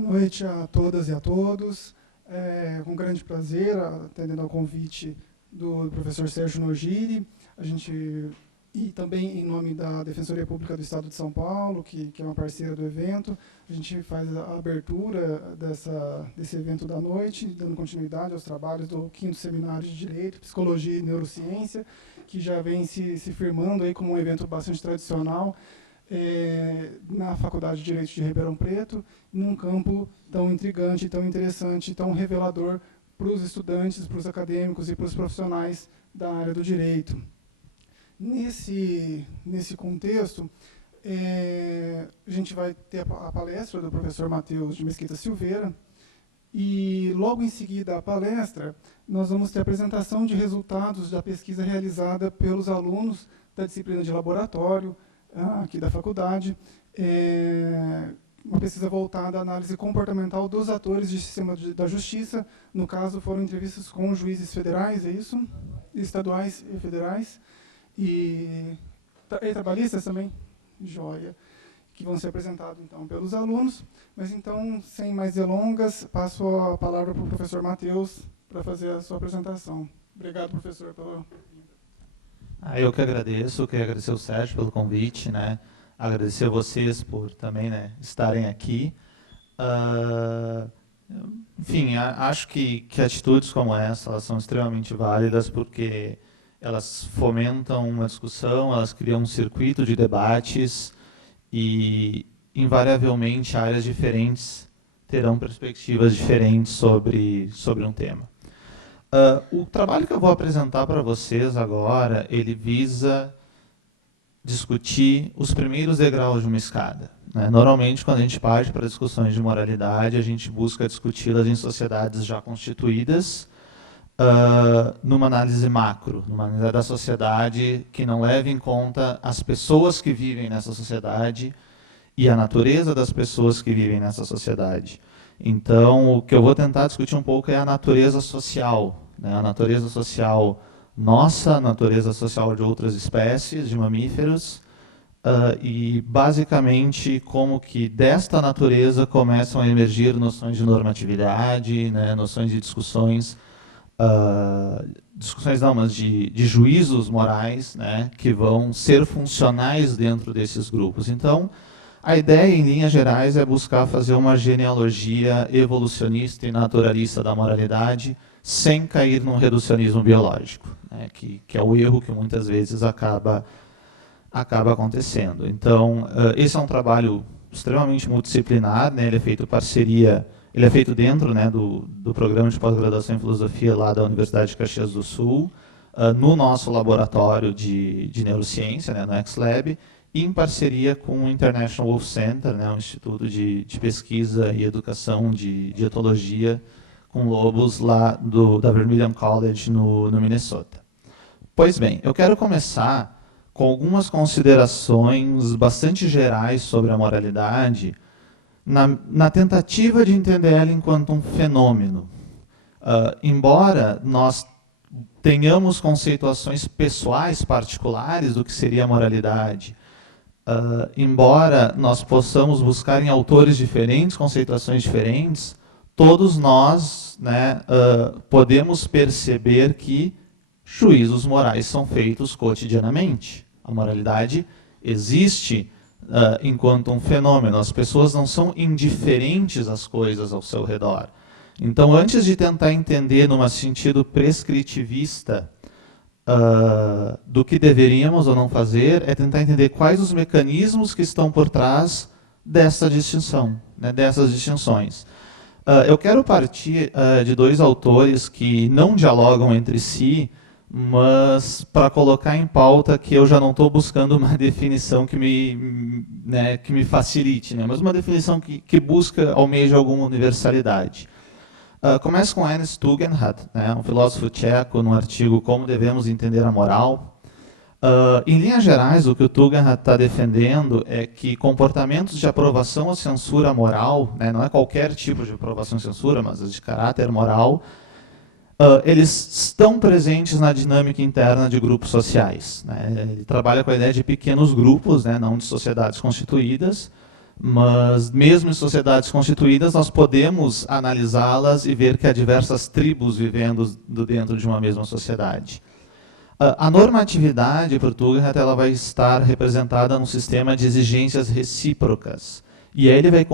Boa noite a todas e a todos. Com grande prazer, atendendo ao convite do professor Sérgio Nogiri, e também em nome da Defensoria Pública do Estado de São Paulo, que é uma parceira do evento, a gente faz a abertura desse evento da noite, dando continuidade aos trabalhos do 5º Seminário de Direito, Psicologia e Neurociência, que já vem se firmando aí como um evento bastante tradicional na Faculdade de Direito de Ribeirão Preto, num campo tão intrigante, tão interessante, tão revelador para os estudantes, para os acadêmicos e para os profissionais da área do direito. Nesse contexto, a gente vai ter a palestra do professor Matheus de Mesquita Silveira, e logo em seguida à palestra, nós vamos ter a apresentação de resultados da pesquisa realizada pelos alunos da disciplina de laboratório, aqui da faculdade, uma pesquisa voltada à análise comportamental dos atores do sistema da justiça. No caso, foram entrevistas com juízes federais, é isso? Estaduais e federais. E trabalhistas também? Joia. Que vão ser apresentados, então, pelos alunos. Mas, então, sem mais delongas, passo a palavra para o professor Matheus para fazer a sua apresentação. Obrigado, professor, pela... Eu que agradeço, quero agradecer ao Sérgio pelo convite, né? Agradecer a vocês por também, né, estarem aqui. Enfim, acho que atitudes como essa elas são extremamente válidas porque elas fomentam uma discussão, elas criam um circuito de debates e, invariavelmente, áreas diferentes terão perspectivas diferentes sobre um tema. O trabalho que eu vou apresentar para vocês agora, ele visa discutir os primeiros degraus de uma escada, né? Normalmente, quando a gente parte para discussões de moralidade, a gente busca discuti-las em sociedades já constituídas, numa análise macro, numa análise da sociedade que não leva em conta as pessoas que vivem nessa sociedade e a natureza das pessoas que vivem nessa sociedade. Então, o que eu vou tentar discutir um pouco é a natureza social, né? A natureza social nossa, a natureza social de outras espécies, de mamíferos, e, basicamente, como que desta natureza começam a emergir noções de normatividade, né? Noções de discussões não, mas de juízos morais, né? Que vão ser funcionais dentro desses grupos. Então, a ideia, em linhas gerais, é buscar fazer uma genealogia evolucionista e naturalista da moralidade, sem cair num reducionismo biológico, né, que é o erro que muitas vezes acaba acontecendo. Então, esse é um trabalho extremamente multidisciplinar, né, ele é feito parceria, ele é feito dentro, né, do programa de pós-graduação em filosofia lá da Universidade de Caxias do Sul, no nosso laboratório de neurociência, né, no XLab, e em parceria com o International Wolf Center, né, um instituto de pesquisa e educação de etologia com lobos lá da Vermilion College, no Minnesota. Pois bem, eu quero começar com algumas considerações bastante gerais sobre a moralidade, na tentativa de entender ela enquanto um fenômeno. Embora nós tenhamos conceituações pessoais particulares do que seria a moralidade, embora nós possamos buscar em autores diferentes, conceituações diferentes, todos nós, né, podemos perceber que juízos morais são feitos cotidianamente. A moralidade existe enquanto um fenômeno. As pessoas não são indiferentes às coisas ao seu redor. Então, antes de tentar entender, num sentido prescritivista, do que deveríamos ou não fazer, é tentar entender quais os mecanismos que estão por trás dessa distinção, né, dessas distinções. Eu quero partir de dois autores que não dialogam entre si, mas para colocar em pauta que eu já não estou buscando uma definição que me facilite, né, mas uma definição que busca, almeja alguma universalidade. Começa com Ernst Tugendhat, né, um filósofo tcheco, num artigo Como Devemos Entender a Moral. Em linhas gerais, o que o Tugendhat está defendendo é que comportamentos de aprovação ou censura moral, né, não é qualquer tipo de aprovação ou censura, mas as de caráter moral, eles estão presentes na dinâmica interna de grupos sociais, né. Ele trabalha com a ideia de pequenos grupos, né, não de sociedades constituídas, Mas, mesmo em sociedades constituídas, nós podemos analisá-las e ver que há diversas tribos vivendo dentro de uma mesma sociedade. A normatividade, por Tugendhat, ela vai estar representada num sistema de exigências recíprocas. E aí ele vai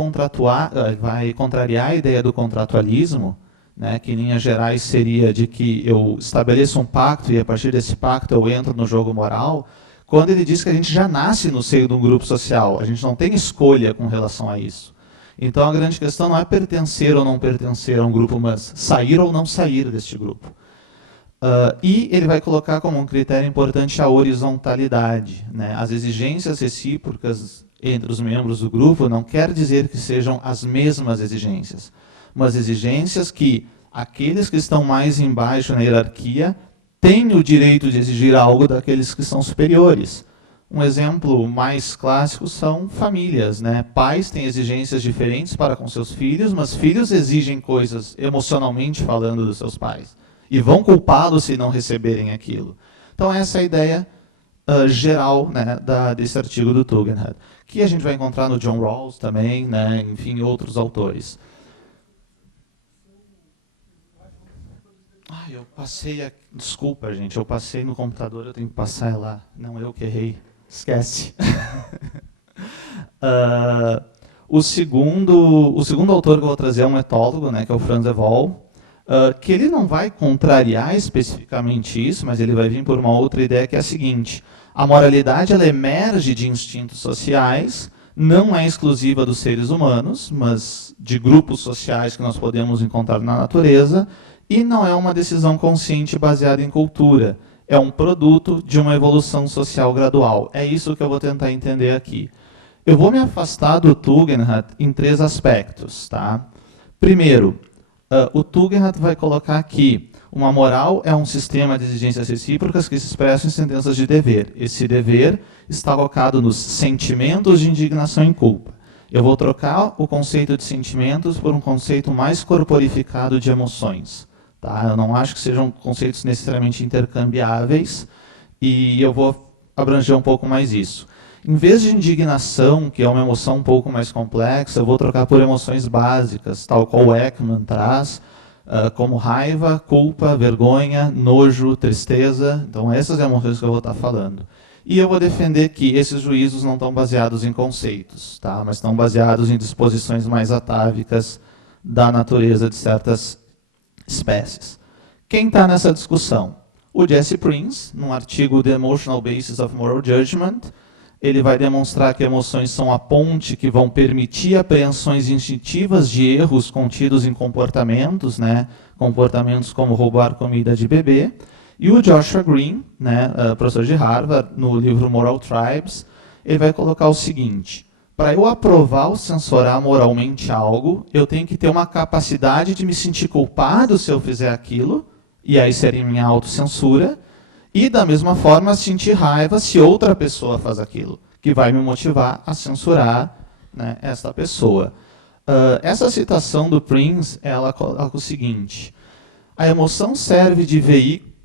contrariar a ideia do contratualismo, né, que em linhas gerais seria de que eu estabeleço um pacto e a partir desse pacto eu entro no jogo moral, quando ele diz que a gente já nasce no seio de um grupo social, a gente não tem escolha com relação a isso. Então a grande questão não é pertencer ou não pertencer a um grupo, mas sair ou não sair deste grupo. E ele vai colocar como um critério importante a horizontalidade, né? As exigências recíprocas entre os membros do grupo não quer dizer que sejam as mesmas exigências, mas exigências que aqueles que estão mais embaixo na hierarquia têm o direito de exigir algo daqueles que são superiores. Um exemplo mais clássico são famílias, né? Pais têm exigências diferentes para com seus filhos, mas filhos exigem coisas emocionalmente falando dos seus pais. E vão culpá-los se não receberem aquilo. Então essa é a ideia geral, né, desse artigo do Tugendhat, que a gente vai encontrar no John Rawls também, né, enfim, outros autores. Eu passei, desculpa gente, eu passei no computador, eu tenho que passar lá, não eu que errei, esquece. O segundo autor que eu vou trazer é um etólogo, né, que é o Franz Evohl, que ele não vai contrariar especificamente isso, mas ele vai vir por uma outra ideia que é a seguinte: a moralidade ela emerge de instintos sociais, não é exclusiva dos seres humanos, mas de grupos sociais que nós podemos encontrar na natureza, e não é uma decisão consciente baseada em cultura, é um produto de uma evolução social gradual. É isso que eu vou tentar entender aqui. Eu vou me afastar do Tugendhat em 3 aspectos. Tá? Primeiro, o Tugendhat vai colocar aqui: uma moral é um sistema de exigências recíprocas que se expressam em sentenças de dever. Esse dever está alocado nos sentimentos de indignação e culpa. Eu vou trocar o conceito de sentimentos por um conceito mais corporificado de emoções. Tá? Eu não acho que sejam conceitos necessariamente intercambiáveis e eu vou abranger um pouco mais isso. Em vez de indignação, que é uma emoção um pouco mais complexa, eu vou trocar por emoções básicas, tal qual o Ekman traz, como raiva, culpa, vergonha, nojo, tristeza. Então essas emoções que eu vou estar falando. E eu vou defender que esses juízos não estão baseados em conceitos, tá? Mas estão baseados em disposições mais atávicas da natureza de certas espécies. Quem está nessa discussão? O Jesse Prince, num artigo The Emotional Basis of Moral Judgment, ele vai demonstrar que emoções são a ponte que vão permitir apreensões instintivas de erros contidos em comportamentos, né? Comportamentos como roubar comida de bebê. E o Joshua Green, né, professor de Harvard, no livro Moral Tribes, ele vai colocar o seguinte: para eu aprovar ou censurar moralmente algo, eu tenho que ter uma capacidade de me sentir culpado se eu fizer aquilo, e aí seria minha autocensura, e da mesma forma sentir raiva se outra pessoa faz aquilo, que vai me motivar a censurar, né, essa pessoa. Essa citação do Prince, ela coloca o seguinte: a emoção serve de veículo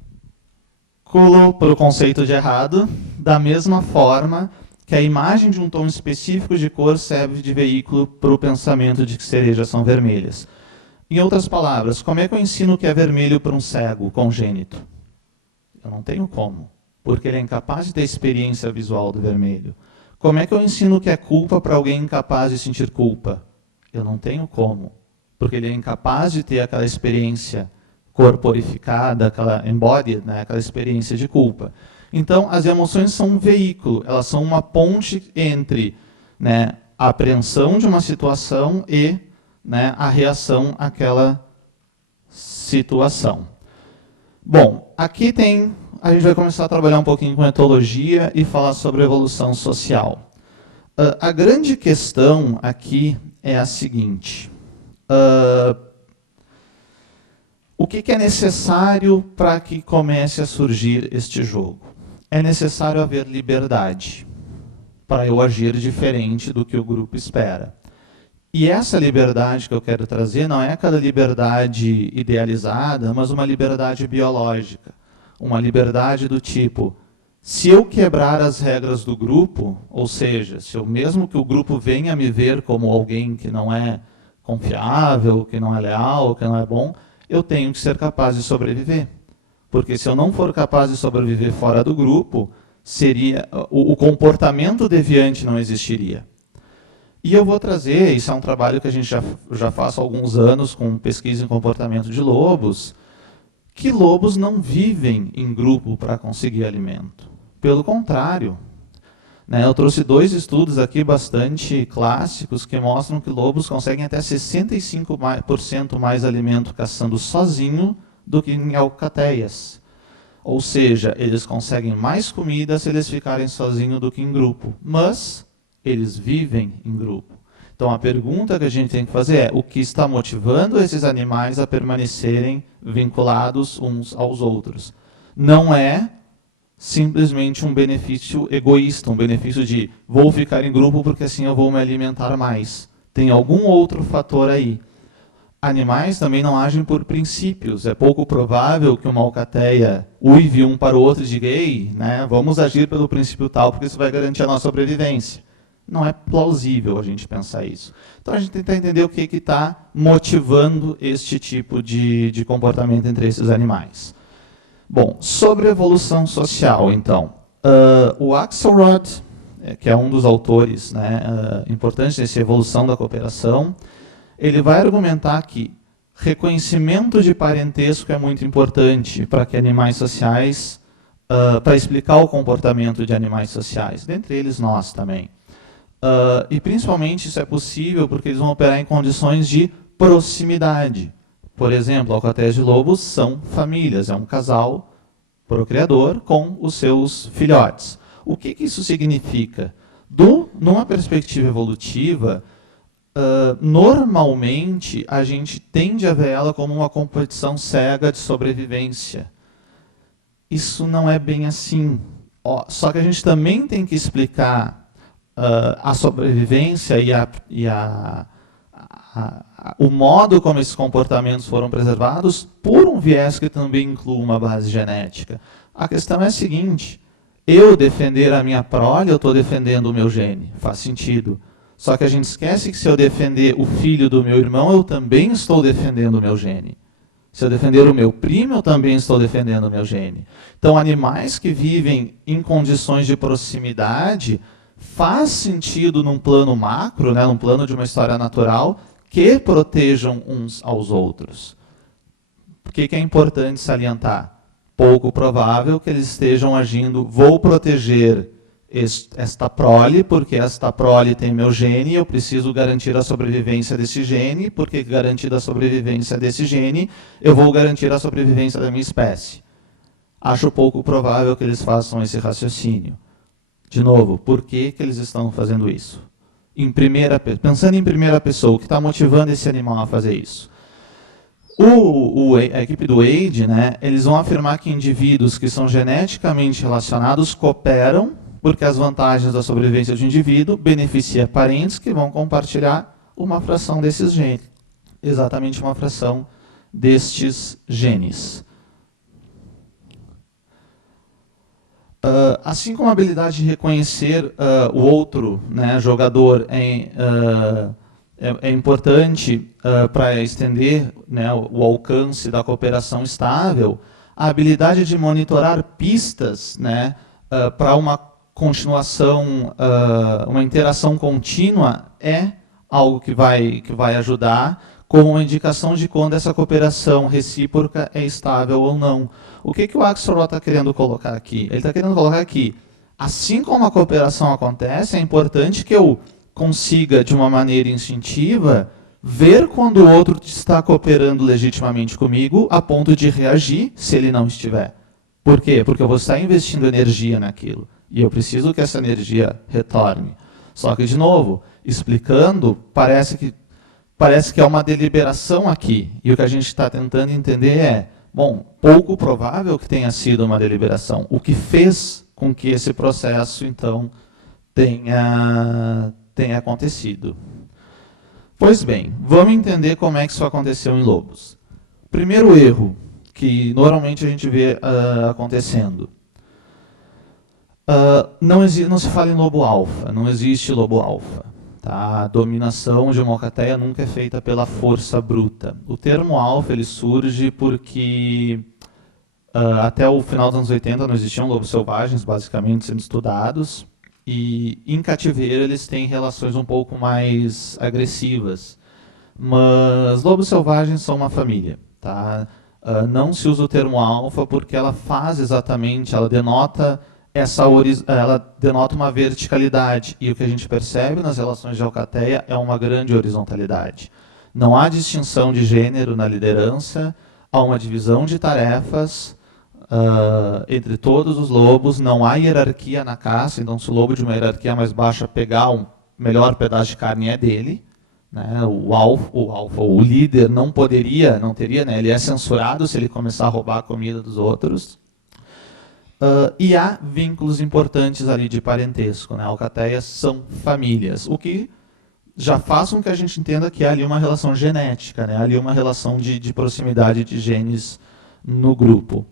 para o conceito de errado, da mesma forma que a imagem de um tom específico de cor serve de veículo para o pensamento de que cerejas são vermelhas. Em outras palavras, como é que eu ensino o que é vermelho para um cego congênito? Eu não tenho como, porque ele é incapaz de ter experiência visual do vermelho. Como é que eu ensino o que é culpa para alguém incapaz de sentir culpa? Eu não tenho como, porque ele é incapaz de ter aquela experiência corporificada, aquela embodied, né, aquela experiência de culpa. Então, as emoções são um veículo, elas são uma ponte entre, né, a apreensão de uma situação e, né, a reação àquela situação. Bom, aqui a gente vai começar a trabalhar um pouquinho com etologia e falar sobre evolução social. A grande questão aqui é a seguinte: o que é necessário para que comece a surgir este jogo? É necessário haver liberdade para eu agir diferente do que o grupo espera. E essa liberdade que eu quero trazer não é aquela liberdade idealizada, mas uma liberdade biológica. Uma liberdade do tipo: Se eu quebrar as regras do grupo, ou seja, se eu mesmo que o grupo venha me ver como alguém que não é confiável, que não é leal, que não é bom, eu tenho que ser capaz de sobreviver. Porque se eu não for capaz de sobreviver fora do grupo, o comportamento deviante não existiria. E eu vou trazer, isso é um trabalho que a gente já faz há alguns anos com pesquisa em comportamento de lobos, que lobos não vivem em grupo para conseguir alimento. Pelo contrário, né, eu trouxe 2 estudos aqui bastante clássicos que mostram que lobos conseguem até 65% mais alimento caçando sozinho do que em alcateias. Ou seja, eles conseguem mais comida se eles ficarem sozinhos do que em grupo. Mas eles vivem em grupo. Então a pergunta que a gente tem que fazer é: o que está motivando esses animais a permanecerem vinculados uns aos outros? Não é simplesmente um benefício egoísta, um benefício de vou ficar em grupo porque assim eu vou me alimentar mais. Tem algum outro fator aí. Animais também não agem por princípios. É pouco provável que uma alcateia uive um para o outro e diga: ei, né, vamos agir pelo princípio tal porque isso vai garantir a nossa sobrevivência. Não é plausível a gente pensar isso. Então a gente tenta entender o que está motivando este tipo de comportamento entre esses animais. Bom, sobre evolução social, então. O Axelrod, que é um dos autores, né, importantes dessa evolução da cooperação, ele vai argumentar que reconhecimento de parentesco é muito importante para que animais sociais, para explicar o comportamento de animais sociais, dentre eles nós também. E principalmente isso é possível porque eles vão operar em condições de proximidade. Por exemplo, alcateias de lobos são famílias, é um casal procriador com os seus filhotes. O que isso significa? Numa perspectiva evolutiva, normalmente a gente tende a ver ela como uma competição cega de sobrevivência. Isso não é bem assim. Só que a gente também tem que explicar a sobrevivência o modo como esses comportamentos foram preservados por um viés que também inclui uma base genética. A questão é a seguinte: eu defender a minha prole, eu estou defendendo o meu gene. Faz sentido. Só que a gente esquece que se eu defender o filho do meu irmão, eu também estou defendendo o meu gene. Se eu defender o meu primo, eu também estou defendendo o meu gene. Então, animais que vivem em condições de proximidade, faz sentido num plano macro, né, num plano de uma história natural, que protejam uns aos outros. O que é importante salientar? Pouco provável que eles estejam agindo, vou proteger esta prole, porque esta prole tem meu gene, eu preciso garantir a sobrevivência desse gene, porque garantida a sobrevivência desse gene, eu vou garantir a sobrevivência da minha espécie. Acho pouco provável que eles façam esse raciocínio. De novo, por que eles estão fazendo isso? Pensando em primeira pessoa, o que está motivando esse animal a fazer isso? A equipe do Wade, né, eles vão afirmar que indivíduos que são geneticamente relacionados cooperam porque as vantagens da sobrevivência de um indivíduo beneficiam parentes que vão compartilhar uma fração desses genes. Exatamente uma fração destes genes. Assim como a habilidade de reconhecer o outro, né, jogador é importante para estender, né, o alcance da cooperação estável, a habilidade de monitorar pistas, né, para uma continuação, uma interação contínua é algo que vai ajudar como uma indicação de quando essa cooperação recíproca é estável ou não. O que o Axelrod está querendo colocar aqui? Ele está querendo colocar que, assim como a cooperação acontece, é importante que eu consiga, de uma maneira instintiva, ver quando o outro está cooperando legitimamente comigo, a ponto de reagir se ele não estiver. Por quê? Porque eu vou estar investindo energia naquilo. E eu preciso que essa energia retorne. Só que, de novo, explicando, parece que é uma deliberação aqui. E o que a gente está tentando entender é, bom, pouco provável que tenha sido uma deliberação. O que fez com que esse processo, então, tenha acontecido? Pois bem, vamos entender como é que isso aconteceu em lobos. Primeiro erro que normalmente a gente vê acontecendo. Não se fala em lobo alfa, não existe lobo alfa. Tá? A dominação de uma alcateia nunca é feita pela força bruta. O termo alfa ele surge porque até o final dos anos 80 não existiam lobos selvagens, basicamente, sendo estudados. E em cativeiro eles têm relações um pouco mais agressivas. Mas lobos selvagens são uma família. Tá? Não se usa o termo alfa porque ela faz exatamente, ela denota uma verticalidade. E o que a gente percebe nas relações de alcateia é uma grande horizontalidade. Não há distinção de gênero na liderança, há uma divisão de tarefas entre todos os lobos, não há hierarquia na caça, então se o lobo de uma hierarquia mais baixa pegar um melhor pedaço de carne é dele. Né? O líder não teria, né? Ele é censurado se ele começar a roubar a comida dos outros. E há vínculos importantes ali de parentesco. Né? Alcateias são famílias, o que já faz com que a gente entenda que há ali uma relação genética, né? Há ali uma relação de proximidade de genes no grupo.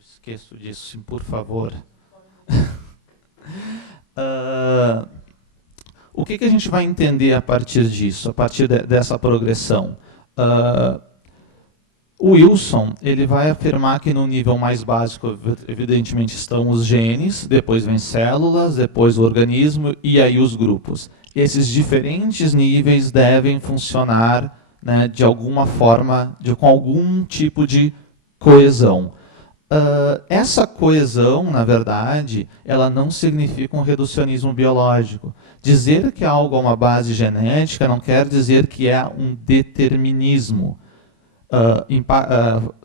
Esqueço disso, por favor. O que a gente vai entender a partir disso, a partir dessa progressão? O Wilson ele vai afirmar que no nível mais básico, evidentemente, estão os genes, depois vem células, depois o organismo e aí os grupos. Esses diferentes níveis devem funcionar, né, de alguma forma, com algum tipo de coesão. Essa coesão, na verdade, ela não significa um reducionismo biológico. Dizer que algo é uma base genética não quer dizer que é um determinismo.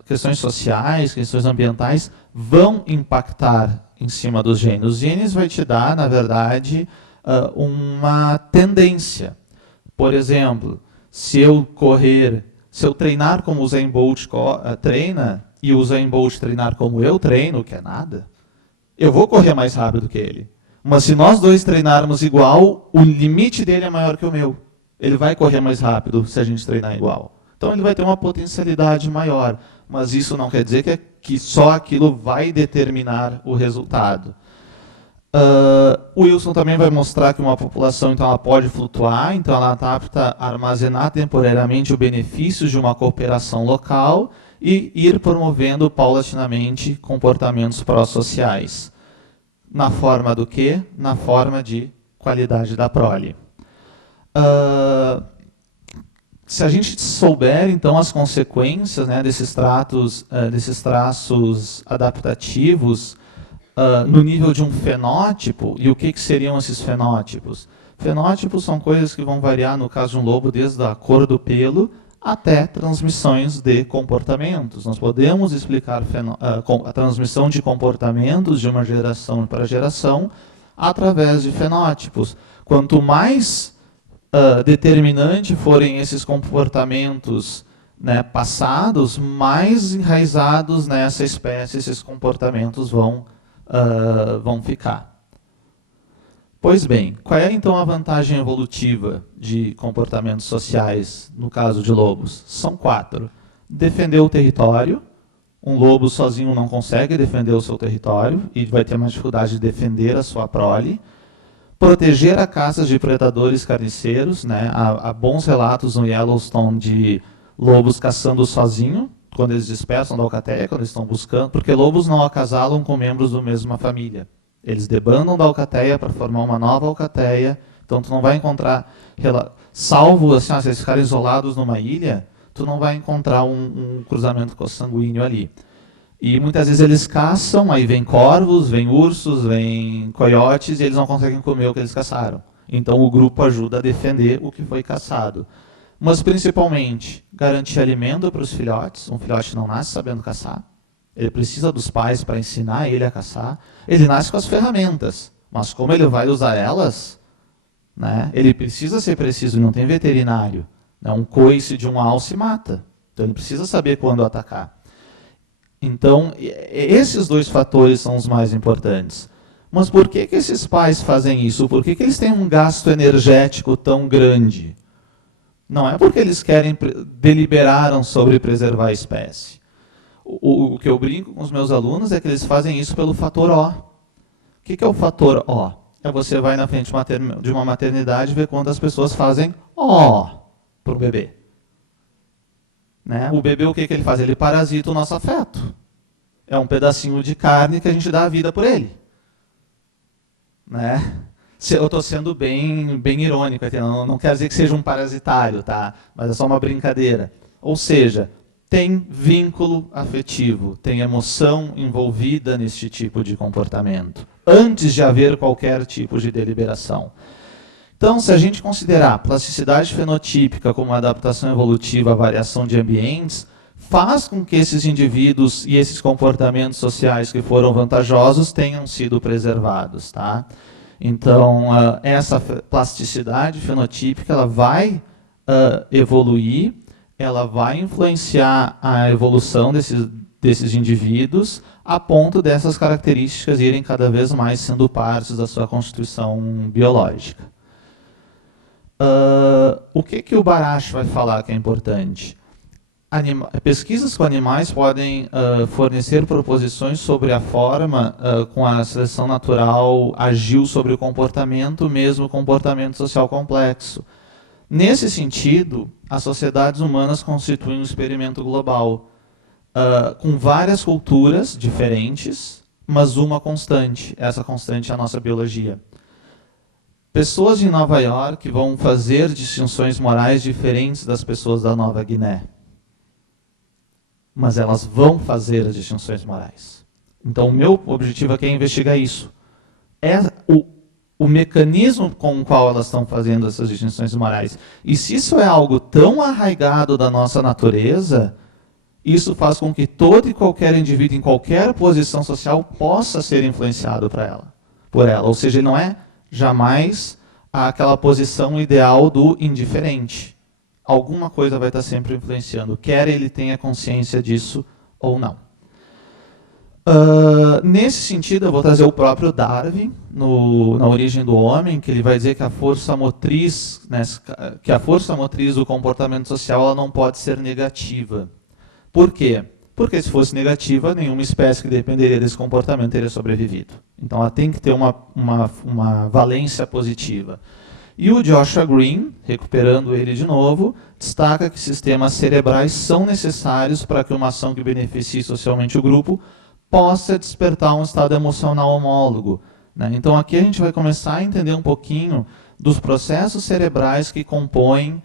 Questões sociais, questões ambientais vão impactar em cima dos genes. Os genes vai te dar, na verdade, uma tendência. Por exemplo, se eu treinar como o Usain Bolt treina, e o Usain Bolt treinar como eu treino, que é nada, eu vou correr mais rápido que ele. Mas se nós dois treinarmos igual, o limite dele é maior que o meu. Ele vai correr mais rápido se a gente treinar igual. Então ele vai ter uma potencialidade maior. Mas isso não quer dizer que só aquilo vai determinar o resultado. O Wilson também vai mostrar que uma população então, ela pode flutuar, então ela está apta a armazenar temporariamente o benefício de uma cooperação local e ir promovendo paulatinamente comportamentos pró-sociais. Na forma do quê? Na forma de qualidade da prole. Se a gente souber, então, as consequências, né, desses traços adaptativos no nível de um fenótipo, e o que seriam esses fenótipos? Fenótipos são coisas que vão variar, no caso de um lobo, desde a cor do pelo até transmissões de comportamentos. Nós podemos explicar a transmissão de comportamentos de uma geração para geração através de fenótipos. Quanto mais determinante forem esses comportamentos, né, passados, mais enraizados nessa espécie esses comportamentos vão ficar. Pois bem, qual é então a vantagem evolutiva de comportamentos sociais no caso de lobos? São 4. Defender o território. Um lobo sozinho não consegue defender o seu território e vai ter mais dificuldade de defender a sua prole. Proteger a caça de predadores carniceiros. Né? Há bons relatos no Yellowstone de lobos caçando sozinho, quando eles dispersam da alcateia, quando eles estão buscando, porque lobos não acasalam com membros da mesma família. Eles debandam da alcateia para formar uma nova alcateia, então tu não vai encontrar, salvo assim, se eles ficarem isolados numa ilha, tu não vai encontrar um cruzamento consanguíneo ali. E muitas vezes eles caçam, aí vem corvos, vem ursos, vem coiotes, e eles não conseguem comer o que eles caçaram. Então o grupo ajuda a defender o que foi caçado. Mas principalmente, garantir alimento para os filhotes. Um filhote não nasce sabendo caçar. Ele precisa dos pais para ensinar ele a caçar. Ele nasce com as ferramentas, mas como ele vai usar elas, né, ele precisa ser preciso, não tem veterinário. Né, um coice de um alce mata. Então ele precisa saber quando atacar. Então, esses 2 fatores são os mais importantes. Mas por que esses pais fazem isso? Por que eles têm um gasto energético tão grande? Não é porque eles deliberaram sobre preservar a espécie. O que eu brinco com os meus alunos é que eles fazem isso pelo fator O. O que é o fator O? É você vai na frente de uma maternidade e ver quantas pessoas fazem O para o bebê. Né? O bebê, o que ele faz? Ele parasita o nosso afeto. É um pedacinho de carne que a gente dá a vida por ele. Né? Eu estou sendo bem irônico aqui, não quero dizer que seja um parasitário, tá? Mas é só uma brincadeira. Ou seja, tem vínculo afetivo, tem emoção envolvida neste tipo de comportamento, antes de haver qualquer tipo de deliberação. Então, se a gente considerar plasticidade fenotípica como adaptação evolutiva à variação de ambientes, faz com que esses indivíduos e esses comportamentos sociais que foram vantajosos tenham sido preservados. Tá? Então, essa plasticidade fenotípica ela vai evoluir, ela vai influenciar a evolução desses indivíduos, a ponto dessas características irem cada vez mais sendo partes da sua constituição biológica. O que o Barash vai falar que é importante? Pesquisas com animais podem fornecer proposições sobre a forma com a seleção natural agiu sobre o comportamento, mesmo o comportamento social complexo. Nesse sentido, as sociedades humanas constituem um experimento global, com várias culturas diferentes, mas uma constante. Essa constante é a nossa biologia. Pessoas em Nova York vão fazer distinções morais diferentes das pessoas da Nova Guiné. Mas elas vão fazer as distinções morais. Então, o meu objetivo aqui é investigar isso. É o mecanismo com o qual elas estão fazendo essas distinções morais. E se isso é algo tão arraigado da nossa natureza, isso faz com que todo e qualquer indivíduo, em qualquer posição social, possa ser influenciado por ela. Ou seja, ele não é jamais aquela posição ideal do indiferente. Alguma coisa vai estar sempre influenciando, quer ele tenha consciência disso ou não. Nesse sentido, eu vou trazer o próprio Darwin, na Origem do Homem, que ele vai dizer que a força motriz, né, do comportamento social ela não pode ser negativa. Por quê? Porque se fosse negativa, nenhuma espécie que dependeria desse comportamento teria sobrevivido. Então ela tem que ter uma valência positiva. E o Joshua Green, recuperando ele de novo, destaca que sistemas cerebrais são necessários para que uma ação que beneficie socialmente o grupo possa despertar um estado emocional homólogo. Né? Então aqui a gente vai começar a entender um pouquinho dos processos cerebrais que compõem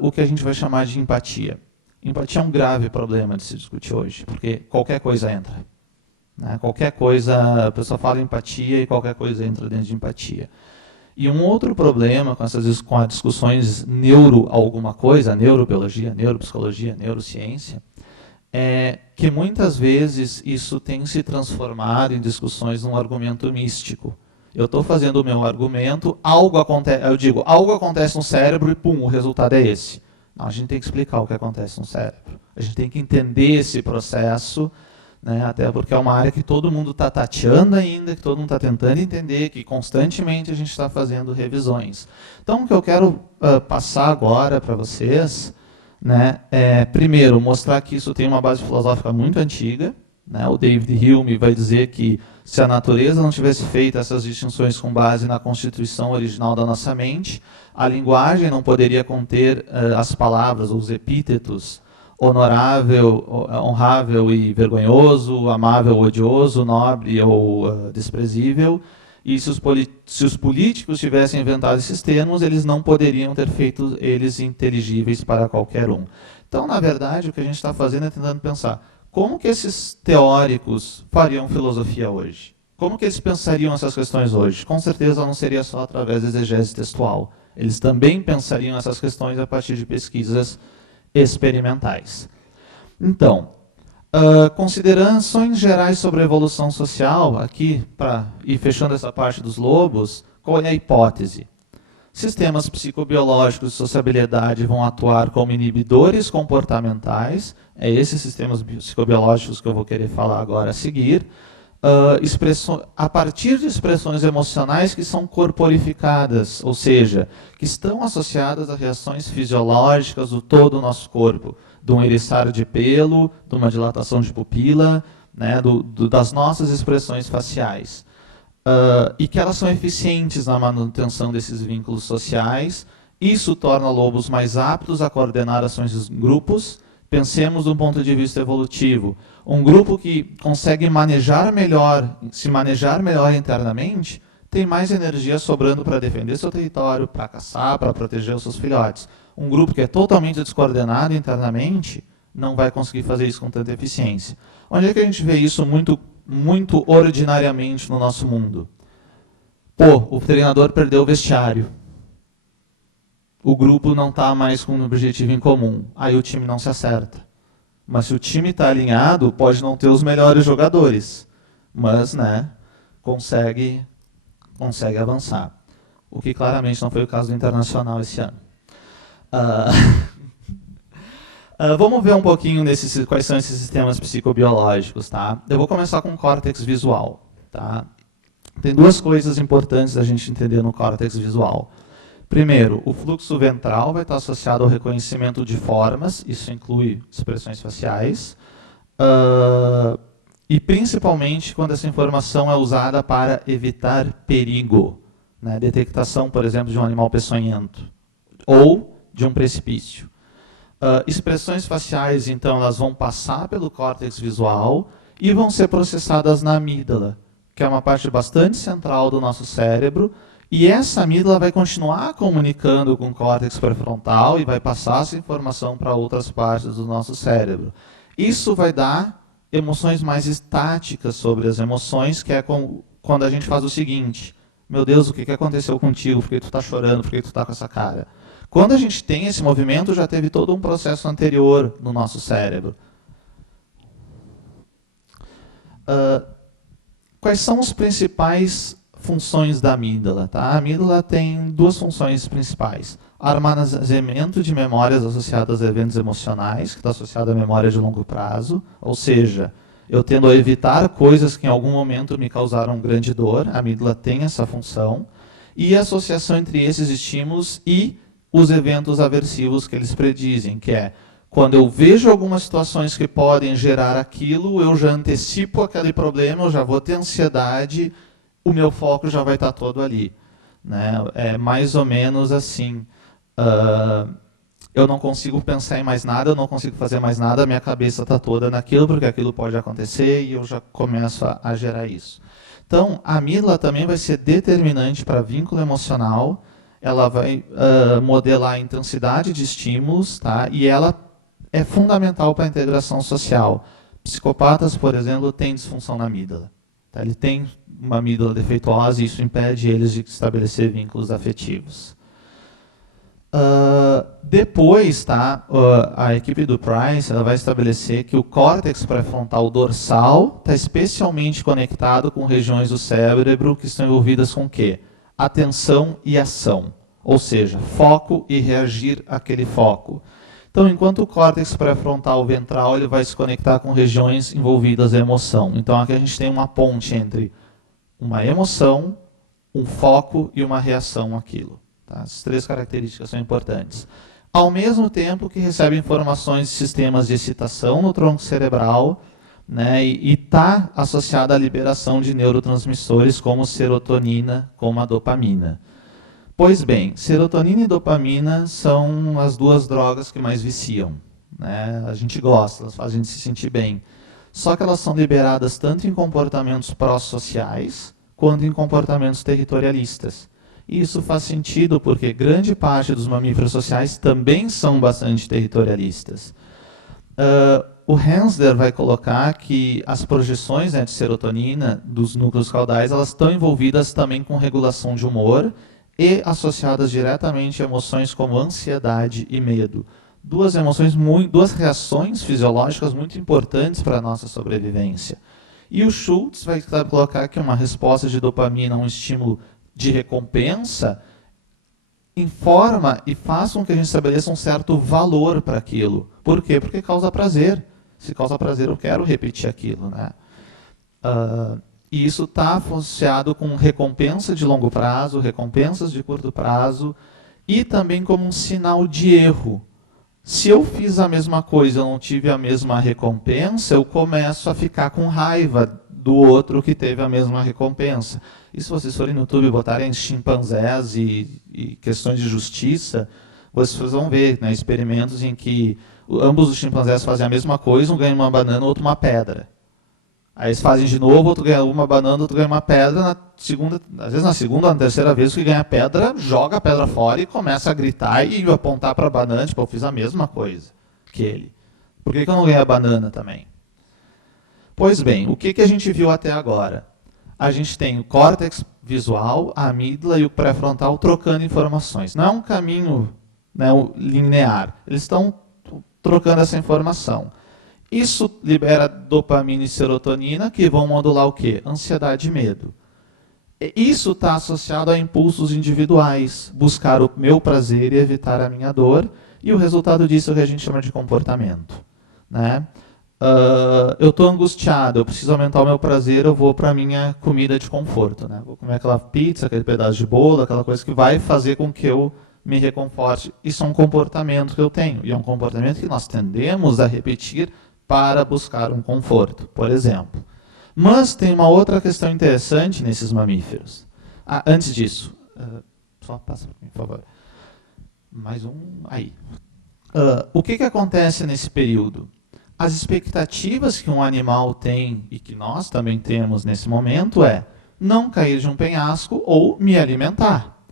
o que a gente vai chamar de empatia. Empatia é um grave problema de se discutir hoje, porque qualquer coisa entra. Né? Qualquer coisa, a pessoa fala empatia e qualquer coisa entra dentro de empatia. E um outro problema com as discussões alguma coisa, neurobiologia, neuropsicologia, neurociência, é que muitas vezes isso tem se transformado em discussões num argumento místico. Eu estou fazendo o meu argumento, algo acontece no cérebro e pum, o resultado é esse. Não, a gente tem que explicar o que acontece no cérebro. A gente tem que entender esse processo, né, até porque é uma área que todo mundo está tateando ainda, que todo mundo está tentando entender, que constantemente a gente está fazendo revisões. Então, o que eu quero passar agora para vocês, né, é, primeiro, mostrar que isso tem uma base filosófica muito antiga. Né, o David Hume vai dizer que se a natureza não tivesse feito essas distinções com base na constituição original da nossa mente, a linguagem não poderia conter as palavras, os epítetos, honorável, honrável e vergonhoso, amável, odioso, nobre ou desprezível. E se os políticos tivessem inventado esses termos, eles não poderiam ter feito eles inteligíveis para qualquer um. Então, na verdade, o que a gente está fazendo é tentando pensar como que esses teóricos fariam filosofia hoje? Como que eles pensariam essas questões hoje? Com certeza não seria só através da exegese textual. Eles também pensariam essas questões a partir de pesquisas experimentais. Então, considerações gerais sobre a evolução social, aqui, para ir fechando essa parte dos lobos, qual é a hipótese? Sistemas psicobiológicos de sociabilidade vão atuar como inibidores comportamentais, é esses sistemas psicobiológicos que eu vou querer falar agora a seguir, a partir de expressões emocionais que são corporificadas, ou seja, que estão associadas a reações fisiológicas do todo o nosso corpo, de um eriçar de pelo, de uma dilatação de pupila, né, das nossas expressões faciais. E que elas são eficientes na manutenção desses vínculos sociais. Isso torna lobos mais aptos a coordenar ações em grupos. Pensemos do ponto de vista evolutivo. Um grupo que consegue se manejar melhor internamente, tem mais energia sobrando para defender seu território, para caçar, para proteger os seus filhotes. Um grupo que é totalmente descoordenado internamente, não vai conseguir fazer isso com tanta eficiência. Onde é que a gente vê isso muito ordinariamente no nosso mundo? Pô, o treinador perdeu o vestiário. O grupo não está mais com um objetivo em comum. Aí o time não se acerta. Mas se o time está alinhado, pode não ter os melhores jogadores. Mas, né, consegue avançar. O que claramente não foi o caso do Internacional esse ano. Vamos ver um pouquinho quais são esses sistemas psicobiológicos. Tá? Eu vou começar com o córtex visual. Tá? Tem duas coisas importantes a gente entender no córtex visual. Primeiro, o fluxo ventral vai estar associado ao reconhecimento de formas, isso inclui expressões faciais, e principalmente quando essa informação é usada para evitar perigo, né? Detectação, por exemplo, de um animal peçonhento ou de um precipício. Expressões faciais, então, elas vão passar pelo córtex visual e vão ser processadas na amígdala, que é uma parte bastante central do nosso cérebro. E essa amígdala vai continuar comunicando com o córtex pré-frontal e vai passar essa informação para outras partes do nosso cérebro. Isso vai dar emoções mais estáticas sobre as emoções, que é quando a gente faz o seguinte: meu Deus, o que aconteceu contigo? Por que tu está chorando? Por que tu está com essa cara? Quando a gente tem esse movimento, já teve todo um processo anterior no nosso cérebro. Quais são os principais funções da amígdala? Tá? A amígdala tem duas funções principais. Armazenamento de memórias associadas a eventos emocionais, que está associado à memória de longo prazo, ou seja, eu tendo a evitar coisas que em algum momento me causaram grande dor, a amígdala tem essa função, e a associação entre esses estímulos e os eventos aversivos que eles predizem, que é, quando eu vejo algumas situações que podem gerar aquilo, eu já antecipo aquele problema, eu já vou ter ansiedade, o meu foco já vai estar todo ali. Né? É mais ou menos assim. Eu não consigo pensar em mais nada, eu não consigo fazer mais nada, a minha cabeça está toda naquilo, porque aquilo pode acontecer e eu já começo a gerar isso. Então, a amígdala também vai ser determinante para vínculo emocional, ela vai modelar a intensidade de estímulos, tá? E ela é fundamental para a integração social. Psicopatas, por exemplo, têm disfunção na amígdala. Tá? Ele tem uma amígdala defeituosa e isso impede eles de estabelecer vínculos afetivos. Depois, tá, a equipe do Price ela vai estabelecer que o córtex pré-frontal dorsal está especialmente conectado com regiões do cérebro que estão envolvidas com o quê? Atenção e ação, ou seja, foco e reagir àquele foco. Então, enquanto o córtex pré-frontal ventral ele vai se conectar com regiões envolvidas em emoção. Então, aqui a gente tem uma ponte entre uma emoção, um foco e uma reação àquilo. Tá? As três características são importantes. Ao mesmo tempo que recebe informações de sistemas de excitação no tronco cerebral, né, e está associada à liberação de neurotransmissores como serotonina, como a dopamina. Pois bem, serotonina e dopamina são as duas drogas que mais viciam. Né? A gente gosta, elas fazem a gente se sentir bem. Só que elas são liberadas tanto em comportamentos pró-sociais quanto em comportamentos territorialistas. E isso faz sentido porque grande parte dos mamíferos sociais também são bastante territorialistas. O Hensler vai colocar que as projeções, né, de serotonina dos núcleos caudais elas estão envolvidas também com regulação de humor e associadas diretamente a emoções como ansiedade e medo. Duas reações fisiológicas muito importantes para a nossa sobrevivência. E o Schultz vai colocar que uma resposta de dopamina a um estímulo de recompensa informa e faz com que a gente estabeleça um certo valor para aquilo. Por quê? Porque causa prazer. Se causa prazer, eu quero repetir aquilo. Né? E isso está associado com recompensa de longo prazo, recompensas de curto prazo, e também como um sinal de erro. Se eu fiz a mesma coisa e não tive a mesma recompensa, eu começo a ficar com raiva do outro que teve a mesma recompensa. E se vocês forem no YouTube e botarem chimpanzés e questões de justiça, vocês vão ver, né, experimentos em que ambos os chimpanzés fazem a mesma coisa, um ganha uma banana, o outro uma pedra. Aí eles fazem de novo, outro ganha uma banana, outro ganha uma pedra. Na segunda, às vezes na segunda ou na terceira vez, o que ganha a pedra, joga a pedra fora e começa a gritar e apontar para a banana, tipo, eu fiz a mesma coisa que ele. Por que eu não ganhei a banana também? Pois bem, o que a gente viu até agora? A gente tem o córtex visual, a amígdala e o pré-frontal trocando informações. Não é um caminho, né, linear. Eles estão trocando essa informação. Isso libera dopamina e serotonina, que vão modular o quê? Ansiedade e medo. Isso está associado a impulsos individuais, buscar o meu prazer e evitar a minha dor, e o resultado disso é o que a gente chama de comportamento. Né? Eu estou angustiado, eu preciso aumentar o meu prazer, eu vou para a minha comida de conforto. Né? Vou comer aquela pizza, aquele pedaço de bolo, aquela coisa que vai fazer com que eu me reconforte. Isso é um comportamento que eu tenho, e é um comportamento que nós tendemos a repetir para buscar um conforto, por exemplo. Mas tem uma outra questão interessante nesses mamíferos. Antes disso, só passa para mim, por favor. Mais um, aí. O que acontece nesse período? As expectativas que um animal tem, e que nós também temos nesse momento, é não cair de um penhasco ou me alimentar.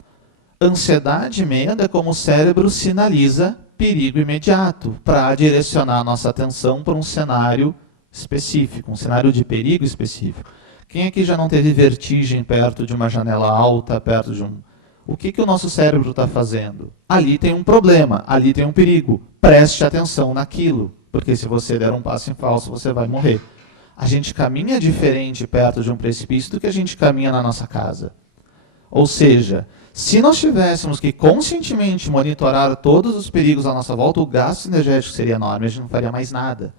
Ansiedade e medo é como o cérebro sinaliza perigo imediato, para direcionar a nossa atenção para um cenário específico, um cenário de perigo específico. Quem aqui já não teve vertigem perto de uma janela alta, perto de um... O que o nosso cérebro está fazendo? Ali tem um problema, ali tem um perigo. Preste atenção naquilo, porque se você der um passo em falso, você vai morrer. A gente caminha diferente perto de um precipício do que a gente caminha na nossa casa. Ou seja, se nós tivéssemos que conscientemente monitorar todos os perigos à nossa volta, o gasto energético seria enorme, a gente não faria mais nada.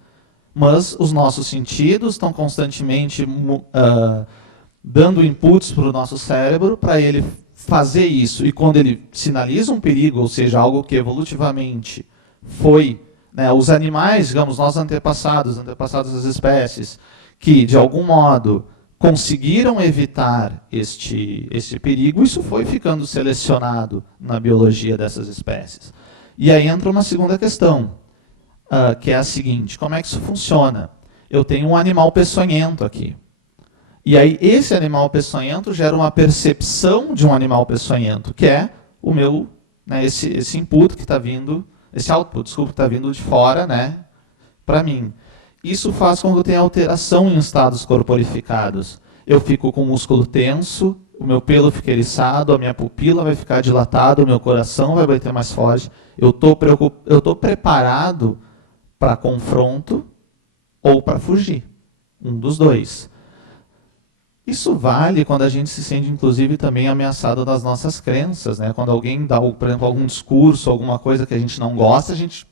Mas os nossos sentidos estão constantemente dando inputs para o nosso cérebro para ele fazer isso. E quando ele sinaliza um perigo, ou seja, algo que evolutivamente foi, né, os animais, digamos, nossos antepassados das espécies, que de algum modo conseguiram evitar este perigo, isso foi ficando selecionado na biologia dessas espécies. E aí entra uma segunda questão, que é a seguinte: como é que isso funciona? Eu tenho um animal peçonhento aqui. E aí esse animal peçonhento gera uma percepção de um animal peçonhento, que é o meu, né, esse input que está vindo, esse output, desculpa, que está vindo de fora, né, para mim. Isso faz com que eu tenha alteração em estados corporificados. Eu fico com o músculo tenso, o meu pelo fica eriçado, a minha pupila vai ficar dilatada, o meu coração vai bater mais forte. Eu estou preparado para confronto ou para fugir. Um dos dois. Isso vale quando a gente se sente, inclusive, também ameaçado das nossas crenças. Né? Quando alguém dá, por exemplo, algum discurso, alguma coisa que a gente não gosta, a gente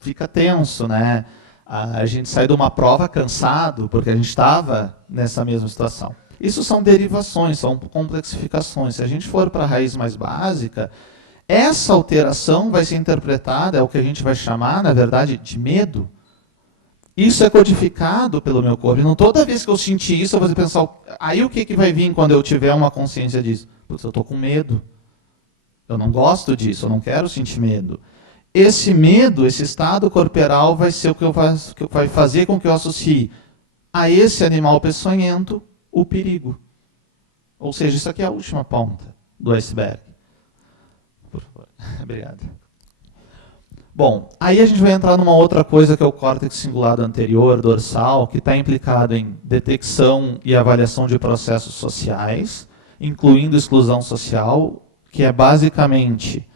fica tenso, né? A gente sai de uma prova cansado, porque a gente estava nessa mesma situação. Isso são derivações, são complexificações. Se a gente for para a raiz mais básica, essa alteração vai ser interpretada, é o que a gente vai chamar, na verdade, de medo. Isso é codificado pelo meu corpo. E não toda vez que eu sentir isso, eu vou pensar, aí o que vai vir quando eu tiver uma consciência disso? Putz, eu estou com medo. Eu não gosto disso, eu não quero sentir medo. Esse medo, esse estado corporal vai ser o que vai fazer com que eu associe a esse animal peçonhento o perigo. Ou seja, isso aqui é a última ponta do iceberg. Por favor. Obrigado. Bom, aí a gente vai entrar numa outra coisa que é o córtex cingulado anterior, dorsal, que está implicado em detecção e avaliação de processos sociais, incluindo exclusão social, que é basicamente: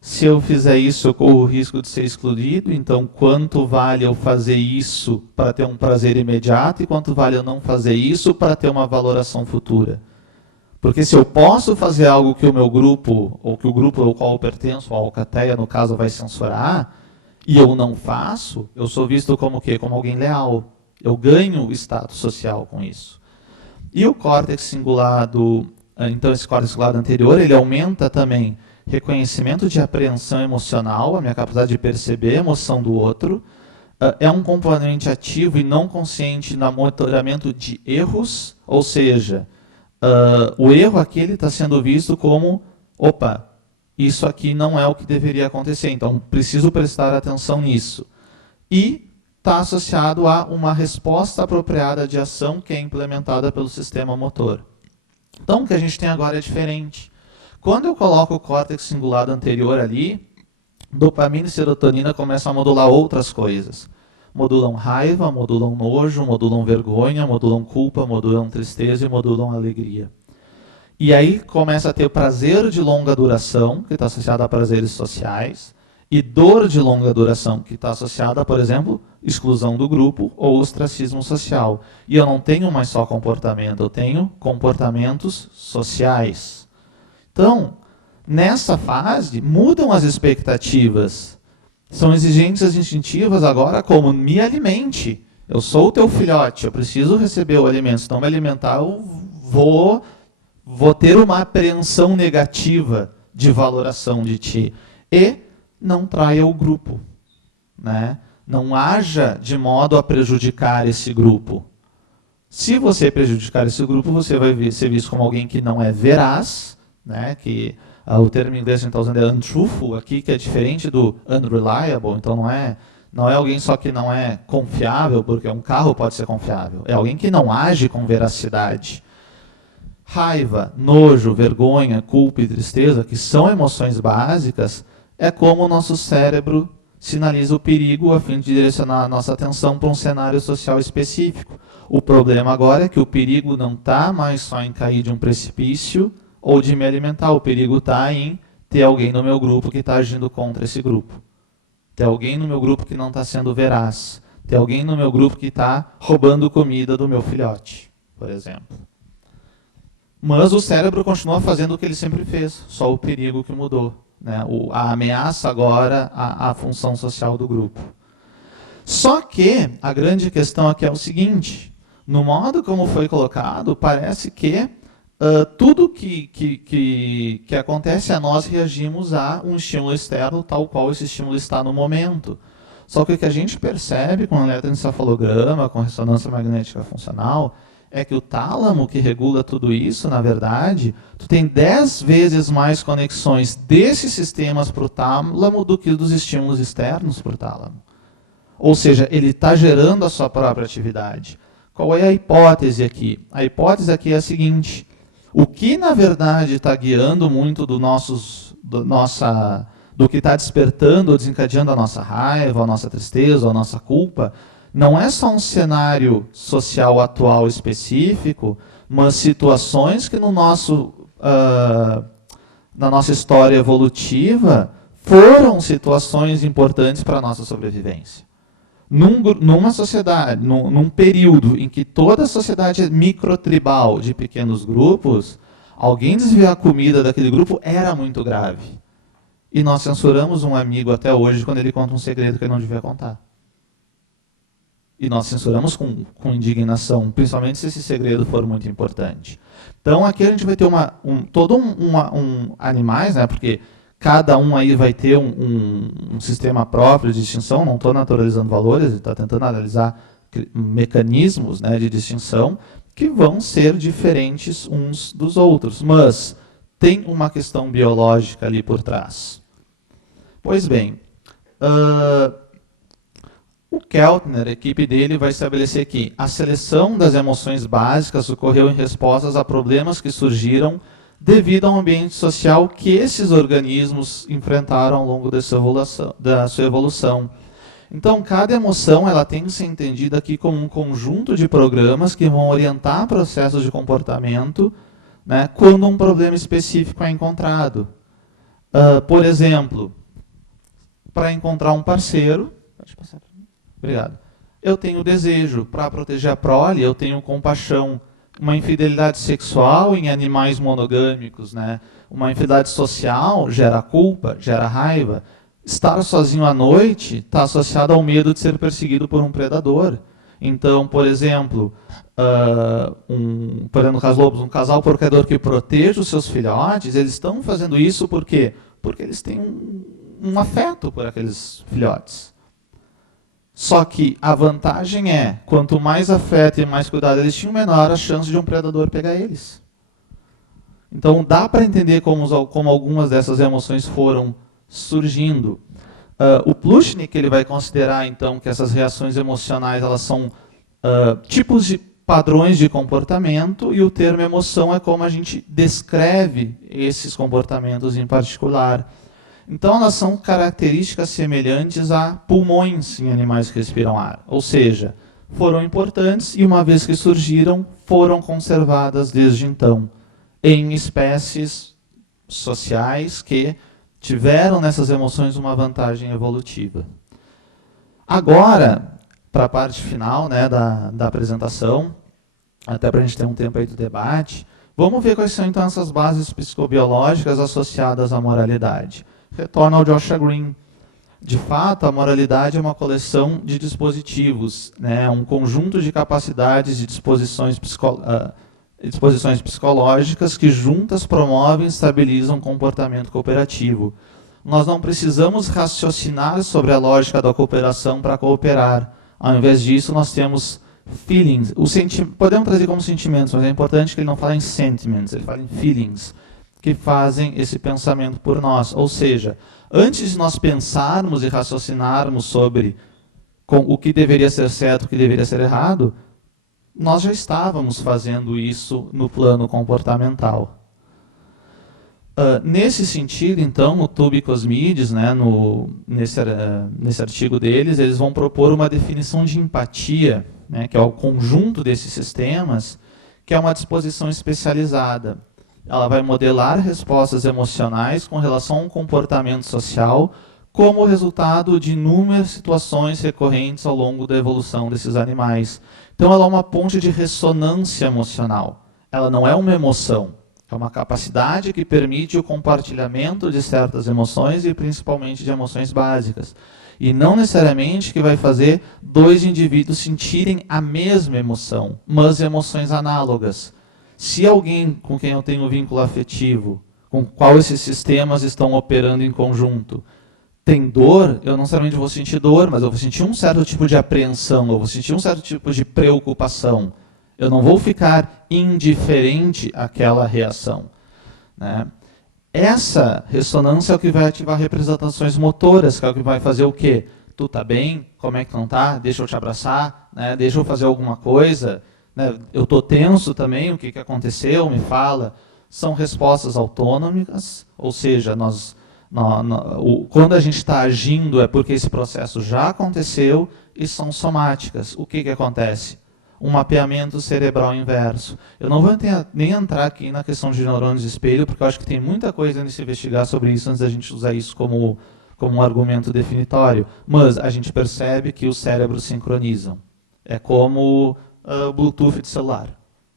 se eu fizer isso, eu corro o risco de ser excluído, então quanto vale eu fazer isso para ter um prazer imediato e quanto vale eu não fazer isso para ter uma valoração futura? Porque se eu posso fazer algo que o meu grupo, ou que o grupo ao qual eu pertenço, a alcateia, no caso, vai censurar, e eu não faço, eu sou visto como o quê? Como alguém leal. Eu ganho status social com isso. E o córtex cingulado, então esse córtex cingulado anterior, ele aumenta também reconhecimento de apreensão emocional, a minha capacidade de perceber a emoção do outro, é um componente ativo e não consciente no monitoramento de erros, ou seja, o erro aqui está sendo visto como, opa, isso aqui não é o que deveria acontecer, então preciso prestar atenção nisso. E está associado a uma resposta apropriada de ação que é implementada pelo sistema motor. Então, o que a gente tem agora é diferente. Quando eu coloco o córtex cingulado anterior ali, dopamina e serotonina começam a modular outras coisas. Modulam raiva, modulam nojo, modulam vergonha, modulam culpa, modulam tristeza e modulam alegria. E aí começa a ter prazer de longa duração, que está associado a prazeres sociais, e dor de longa duração, que está associada, por exemplo, exclusão do grupo ou ostracismo social. E eu não tenho mais só comportamento, eu tenho comportamentos sociais. Então, nessa fase, mudam as expectativas. São exigências instintivas agora como me alimente. Eu sou o teu filhote, eu preciso receber o alimento. Se não me alimentar, eu vou ter uma apreensão negativa de valoração de ti. E não traia o grupo, né? Não haja de modo a prejudicar esse grupo. Se você prejudicar esse grupo, você vai ser visto como alguém que não é veraz, né? Que o termo em inglês que a gente está usando é untruthful aqui, que é diferente do unreliable. Então não é alguém só que não é confiável, porque um carro pode ser confiável. É alguém que não age com veracidade. Raiva, nojo, vergonha, culpa e tristeza, que são emoções básicas, é como o nosso cérebro sinaliza o perigo a fim de direcionar a nossa atenção para um cenário social específico. O problema agora é que o perigo não está mais só em cair de um precipício ou de me alimentar. O perigo está em ter alguém no meu grupo que está agindo contra esse grupo. Ter alguém no meu grupo que não está sendo veraz. Ter alguém no meu grupo que está roubando comida do meu filhote, por exemplo. Mas o cérebro continua fazendo o que ele sempre fez, só o perigo que mudou. Né? A ameaça agora à função social do grupo. Só que a grande questão aqui é o seguinte, no modo como foi colocado, parece que tudo que acontece a nós reagimos a um estímulo externo tal qual esse estímulo está no momento. Só que o que a gente percebe com eletroencefalograma, com ressonância magnética funcional, é que o tálamo que regula tudo isso, na verdade, tu tem 10 vezes mais conexões desses sistemas para o tálamo do que dos estímulos externos para o tálamo. Ou seja, ele está gerando a sua própria atividade. Qual é a hipótese aqui? A hipótese aqui é a seguinte, o que na verdade está guiando muito do que está despertando ou desencadeando a nossa raiva, a nossa tristeza, a nossa culpa, não é só um cenário social atual específico, mas situações que na nossa história evolutiva foram situações importantes para a nossa sobrevivência. Numa sociedade, num período em que toda a sociedade é microtribal, de pequenos grupos, alguém desviar a comida daquele grupo era muito grave. E nós censuramos um amigo até hoje quando ele conta um segredo que ele não devia contar. E nós censuramos com indignação, principalmente se esse segredo for muito importante. Então aqui a gente vai ter animais, né, porque cada um aí vai ter um sistema próprio de distinção, não estou naturalizando valores, está tentando analisar mecanismos, né, de distinção que vão ser diferentes uns dos outros, mas tem uma questão biológica ali por trás. Pois bem, o Keltner, a equipe dele, vai estabelecer que a seleção das emoções básicas ocorreu em respostas a problemas que surgiram devido ao ambiente social que esses organismos enfrentaram ao longo da sua evolução. Então, cada emoção ela tem que ser entendida aqui como um conjunto de programas que vão orientar processos de comportamento, né, quando um problema específico é encontrado. Por exemplo, para encontrar um parceiro... Pode passar. Obrigado. Eu tenho desejo para proteger a prole, eu tenho compaixão. Uma infidelidade sexual em animais monogâmicos, né? Uma infidelidade social gera culpa, gera raiva. Estar sozinho à noite está associado ao medo de ser perseguido por um predador. Então, por exemplo, no caso Lobos, um casal procreador que protege os seus filhotes, eles estão fazendo isso por quê? porque eles têm um afeto por aqueles filhotes. Só que a vantagem é, quanto mais afeto e mais cuidado eles tinham, menor a chance de um predador pegar eles. Então dá para entender como algumas dessas emoções foram surgindo. O Plutchik ele vai considerar então que essas reações emocionais elas são tipos de padrões de comportamento, e o termo emoção é como a gente descreve esses comportamentos em particular. Então elas são características semelhantes a pulmões em animais que respiram ar, ou seja, foram importantes e uma vez que surgiram, foram conservadas desde então em espécies sociais que tiveram nessas emoções uma vantagem evolutiva. Agora, para a parte final, né, da apresentação, até para a gente ter um tempo aí do debate, vamos ver quais são então essas bases psicobiológicas associadas à moralidade. Retorno ao Joshua Green. De fato, a moralidade é uma coleção de dispositivos, né, um conjunto de capacidades e disposições psicológicas que juntas promovem e estabilizam o comportamento cooperativo. Nós não precisamos raciocinar sobre a lógica da cooperação para cooperar. Ao invés disso, nós temos feelings. Podemos trazer como sentimentos, mas é importante que ele não fale em sentiments, ele fala em feelings, que fazem esse pensamento por nós. Ou seja, antes de nós pensarmos e raciocinarmos sobre o que deveria ser certo, o que deveria ser errado, nós já estávamos fazendo isso no plano comportamental. Nesse sentido, então, o Tube e Cosmides, né, nesse artigo deles, eles vão propor uma definição de empatia, né, que é o conjunto desses sistemas, que é uma disposição especializada. Ela vai modelar respostas emocionais com relação a um comportamento social como resultado de inúmeras situações recorrentes ao longo da evolução desses animais. Então, ela é uma ponte de ressonância emocional. Ela não é uma emoção. É uma capacidade que permite o compartilhamento de certas emoções e principalmente de emoções básicas. E não necessariamente que vai fazer dois indivíduos sentirem a mesma emoção, mas emoções análogas. Se alguém com quem eu tenho vínculo afetivo, com qual esses sistemas estão operando em conjunto, tem dor, eu não necessariamente vou sentir dor, mas eu vou sentir um certo tipo de apreensão, eu vou sentir um certo tipo de preocupação. Eu não vou ficar indiferente àquela reação, né? Essa ressonância é o que vai ativar representações motoras, que é o que vai fazer o quê? Tu tá bem? Como é que não tá? Deixa eu te abraçar, né? Deixa eu fazer alguma coisa, né? Eu tô tenso também, o que aconteceu? Me fala. São respostas autônomas, ou seja, quando a gente está agindo é porque esse processo já aconteceu, e são somáticas. O que acontece? Um mapeamento cerebral inverso. Eu não vou nem entrar aqui na questão de neurônios de espelho, porque eu acho que tem muita coisa a se investigar sobre isso antes da gente usar isso como um argumento definitório. Mas a gente percebe que os cérebros sincronizam. É como o Bluetooth de celular.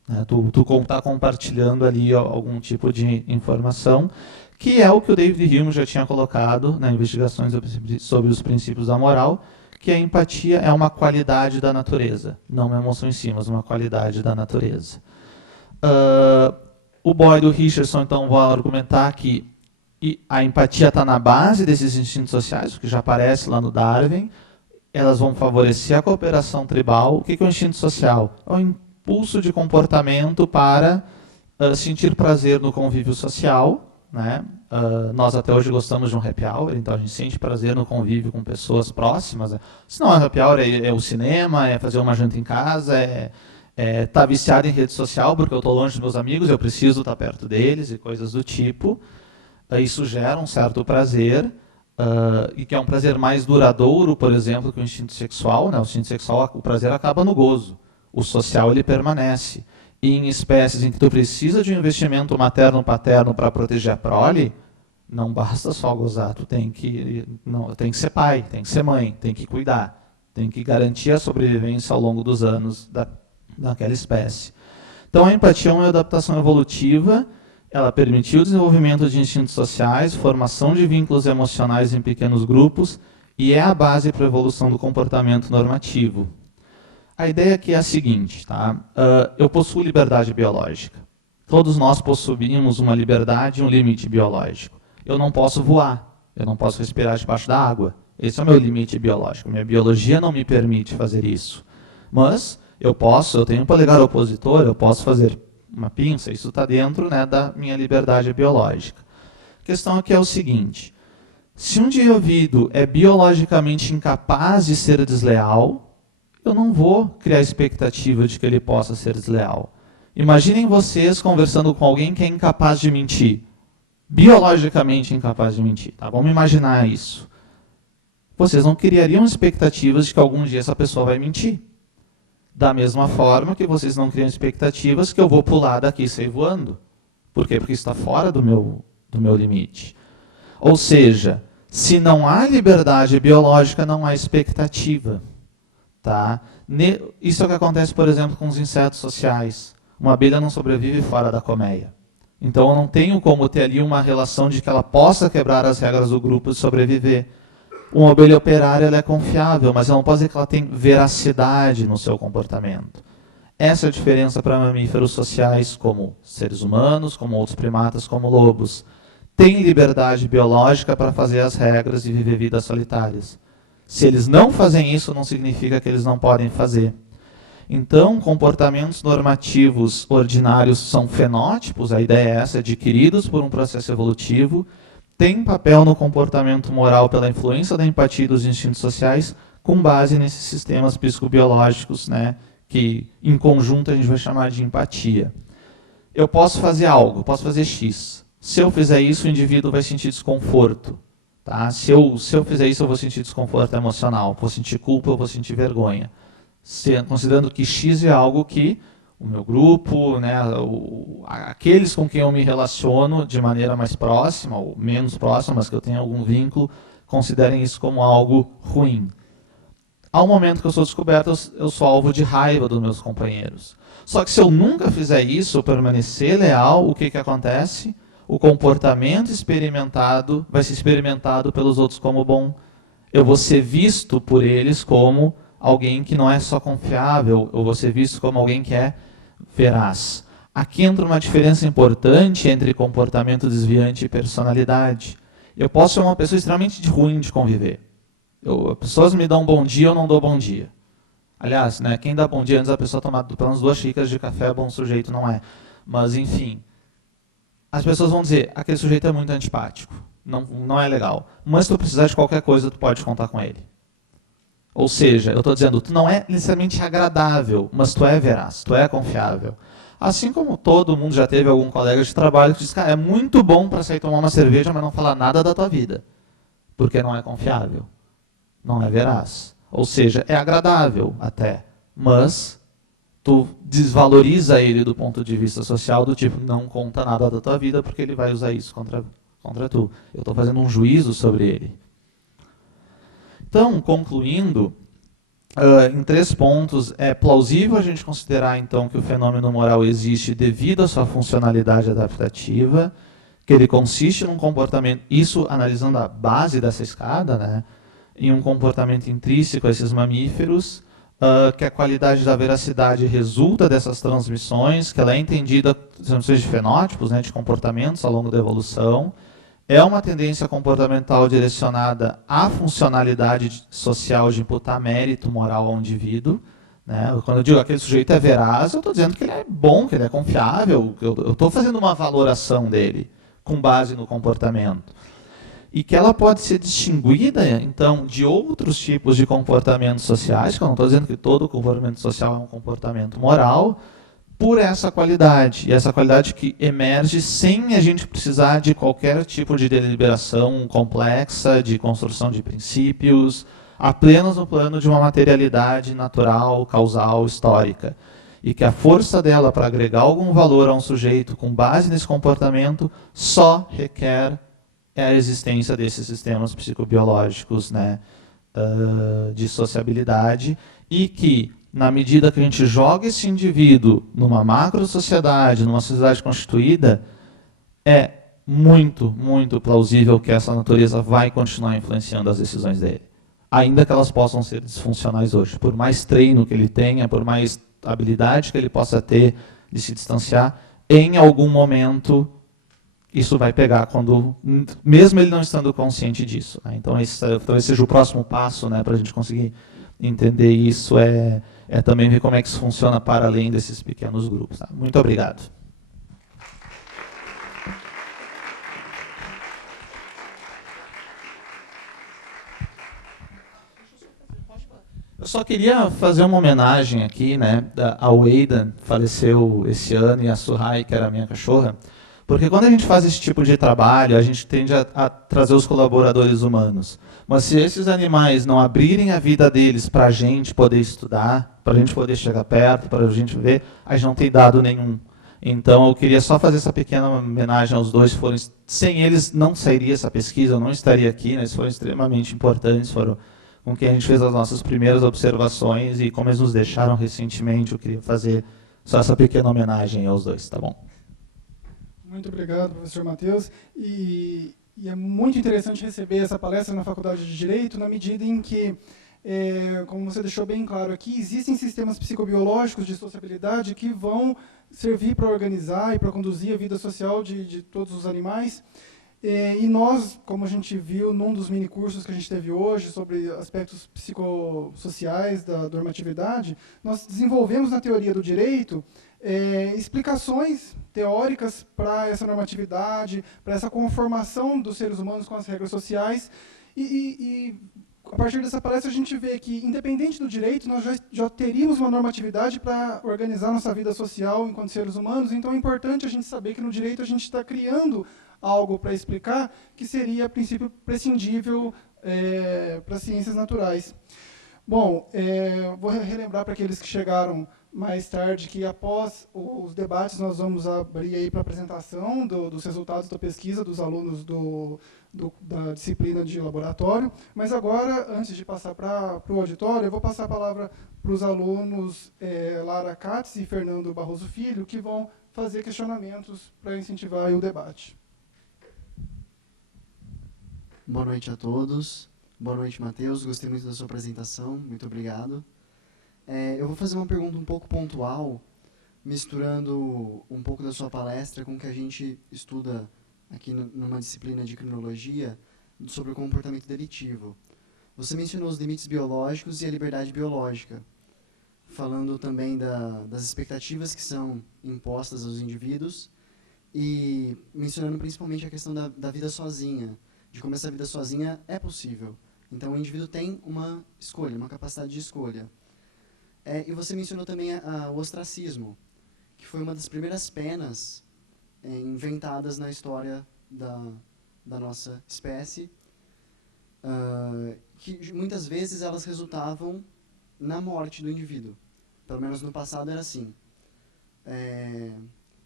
Né? Tu está compartilhando ali algum tipo de informação, que é o que o David Hume já tinha colocado nas investigações sobre os princípios da moral, que a empatia é uma qualidade da natureza, não uma emoção em si, mas uma qualidade da natureza. O Boyd e o Richardson, então, vão argumentar que a empatia está na base desses instintos sociais, o que já aparece lá no Darwin. Elas vão favorecer a cooperação tribal. O que é o instinto social? É o impulso de comportamento para sentir prazer no convívio social, né? Nós até hoje gostamos de um happy hour, então a gente sente prazer no convívio com pessoas próximas. Se não é happy hour, é o cinema, é fazer uma janta em casa, é estar viciado em rede social, porque eu estou longe dos meus amigos, eu preciso estar perto deles e coisas do tipo. Isso gera um certo prazer, e que é um prazer mais duradouro, por exemplo, que o instinto sexual. Né? O instinto sexual, o prazer acaba no gozo. O social, ele permanece. E em espécies em que tu precisa de um investimento materno-paterno para proteger a prole, não basta só gozar, tu tem que ser pai, tem que ser mãe, tem que cuidar, tem que garantir a sobrevivência ao longo dos anos daquela espécie. Então a empatia é uma adaptação evolutiva, ela permitiu o desenvolvimento de instintos sociais, formação de vínculos emocionais em pequenos grupos, e é a base para a evolução do comportamento normativo. A ideia aqui é a seguinte, tá? Eu possuo liberdade biológica. Todos nós possuímos uma liberdade e um limite biológico. eu não posso voar, eu não posso respirar debaixo da água. Esse é o meu limite biológico. Minha biologia não me permite fazer isso. Mas eu tenho um polegar opositor, eu posso fazer uma pinça, isso está dentro, né, da minha liberdade biológica. A questão aqui é o seguinte: se um indivíduo é biologicamente incapaz de ser desleal, eu não vou criar expectativa de que ele possa ser desleal. Imaginem vocês conversando com alguém que é incapaz de mentir. Biologicamente incapaz de mentir. Tá? Vamos imaginar isso. Vocês não criariam expectativas de que algum dia essa pessoa vai mentir. Da mesma forma que vocês não criam expectativas que eu vou pular daqui e sair voando. Por quê? Porque isso está fora do meu limite. Ou seja, se não há liberdade biológica, não há expectativa. Tá? Isso é o que acontece, por exemplo, com os insetos sociais. Uma abelha não sobrevive fora da colmeia. Então eu não tenho como ter ali uma relação de que ela possa quebrar as regras do grupo e sobreviver. Uma abelha operária ela é confiável, mas ela não pode dizer que ela tem veracidade no seu comportamento. Essa é a diferença para mamíferos sociais, como seres humanos, como outros primatas, como lobos. Tem liberdade biológica para fazer as regras e viver vidas solitárias. Se eles não fazem isso, não significa que eles não podem fazer. Então, comportamentos normativos ordinários são fenótipos, a ideia é essa, adquiridos por um processo evolutivo, tem papel no comportamento moral pela influência da empatia e dos instintos sociais, com base nesses sistemas psicobiológicos, né, que em conjunto a gente vai chamar de empatia. Eu posso fazer algo, posso fazer X. Se eu fizer isso, o indivíduo vai sentir desconforto. Tá? Se eu fizer isso, eu vou sentir desconforto emocional, vou sentir culpa, eu vou sentir vergonha. Considerando que X é algo que o meu grupo, né, aqueles com quem eu me relaciono de maneira mais próxima, ou menos próxima, mas que eu tenho algum vínculo, considerem isso como algo ruim. Ao momento que eu sou descoberto, eu sou alvo de raiva dos meus companheiros. Só que se eu nunca fizer isso, eu permanecer leal, o que acontece? O comportamento experimentado vai ser experimentado pelos outros como bom. Eu vou ser visto por eles como alguém que não é só confiável, eu vou ser visto como alguém que é veraz. Aqui entra uma diferença importante entre comportamento desviante e personalidade. Eu posso ser uma pessoa extremamente ruim de conviver. As pessoas me dão bom dia, eu não dou bom dia. Aliás, né, quem dá bom dia antes da pessoa tomar pelo menos 2 xícaras de café, bom sujeito não é. Mas, enfim, as pessoas vão dizer, aquele sujeito é muito antipático, não é legal. Mas se tu precisar de qualquer coisa, tu pode contar com ele. Ou seja, eu estou dizendo, tu não é necessariamente agradável, mas tu é veraz, tu é confiável. Assim como todo mundo já teve algum colega de trabalho que diz, cara, é muito bom para sair tomar uma cerveja, mas não falar nada da tua vida. Porque não é confiável, não é veraz. Ou seja, é agradável até, mas tu desvaloriza ele do ponto de vista social, do tipo, não conta nada da tua vida, porque ele vai usar isso contra tu. Eu estou fazendo um juízo sobre ele. Então, concluindo, em 3 pontos, é plausível a gente considerar, então, que o fenômeno moral existe devido à sua funcionalidade adaptativa, que ele consiste num comportamento, isso analisando a base dessa escada, né, em um comportamento intrínseco a esses mamíferos, que a qualidade da veracidade resulta dessas transmissões, que ela é entendida, transmissões de fenótipos, né, de comportamentos ao longo da evolução, é uma tendência comportamental direcionada à funcionalidade social de imputar mérito moral ao indivíduo. Né? Quando eu digo que aquele sujeito é veraz, eu estou dizendo que ele é bom, que ele é confiável, eu estou fazendo uma valoração dele com base no comportamento. E que ela pode ser distinguida, então, de outros tipos de comportamentos sociais, que eu não estou dizendo que todo comportamento social é um comportamento moral, por essa qualidade, e essa qualidade que emerge sem a gente precisar de qualquer tipo de deliberação complexa, de construção de princípios, apenas no plano de uma materialidade natural, causal, histórica. E que a força dela para agregar algum valor a um sujeito com base nesse comportamento só requer a existência desses sistemas psicobiológicos, né, de sociabilidade, e que na medida que a gente joga esse indivíduo numa macro-sociedade, numa sociedade constituída, é muito, muito plausível que essa natureza vai continuar influenciando as decisões dele. Ainda que elas possam ser disfuncionais hoje. Por mais treino que ele tenha, por mais habilidade que ele possa ter de se distanciar, em algum momento isso vai pegar quando, mesmo ele não estando consciente disso, né? Então, esse talvez seja o próximo passo, né, para a gente conseguir entender isso, é também ver como é que isso funciona para além desses pequenos grupos. Tá? Muito obrigado. Eu só queria fazer uma homenagem aqui, né, ao Aidan, faleceu esse ano, e a Suhai, que era a minha cachorra, porque quando a gente faz esse tipo de trabalho, a gente tende a trazer os colaboradores humanos. Mas se esses animais não abrirem a vida deles para a gente poder estudar, para a gente poder chegar perto, para a gente ver, a gente não tem dado nenhum. Então, eu queria só fazer essa pequena homenagem aos dois. Sem eles, não sairia essa pesquisa, eu não estaria aqui, né? Eles foram extremamente importantes, foram com quem a gente fez as nossas primeiras observações, e como eles nos deixaram recentemente, eu queria fazer só essa pequena homenagem aos dois, tá bom? Muito obrigado, professor Matheus. E é muito interessante receber essa palestra na Faculdade de Direito, na medida em que, como você deixou bem claro aqui, existem sistemas psicobiológicos de sociabilidade que vão servir para organizar e para conduzir a vida social de todos os animais. E nós, como a gente viu num dos minicursos que a gente teve hoje sobre aspectos psicossociais da normatividade, nós desenvolvemos na teoria do direito explicações teóricas para essa normatividade, para essa conformação dos seres humanos com as regras sociais, e a partir dessa palestra a gente vê que, independente do direito, nós já teríamos uma normatividade para organizar nossa vida social enquanto seres humanos. Então é importante a gente saber que no direito a gente está criando algo para explicar que seria, a princípio, prescindível para as ciências naturais. Bom, vou relembrar para aqueles que chegaram mais tarde que, após os debates, nós vamos abrir aí para a apresentação dos resultados da pesquisa dos alunos da disciplina de laboratório. Mas agora, antes de passar para o auditório, eu vou passar a palavra para os alunos Lara Katz e Fernando Barroso Filho, que vão fazer questionamentos para incentivar aí o debate. Boa noite a todos. Boa noite, Matheus. Gostei muito da sua apresentação. Muito obrigado. Eu vou fazer uma pergunta um pouco pontual, misturando um pouco da sua palestra com o que a gente estuda aqui numa disciplina de criminologia sobre o comportamento delitivo. Você mencionou os limites biológicos e a liberdade biológica, falando também das expectativas que são impostas aos indivíduos e mencionando principalmente a questão da vida sozinha, de como essa vida sozinha é possível. Então, o indivíduo tem uma escolha, uma capacidade de escolha. E você mencionou também o ostracismo, que foi uma das primeiras penas inventadas na história da nossa espécie, que muitas vezes elas resultavam na morte do indivíduo. Pelo menos no passado era assim.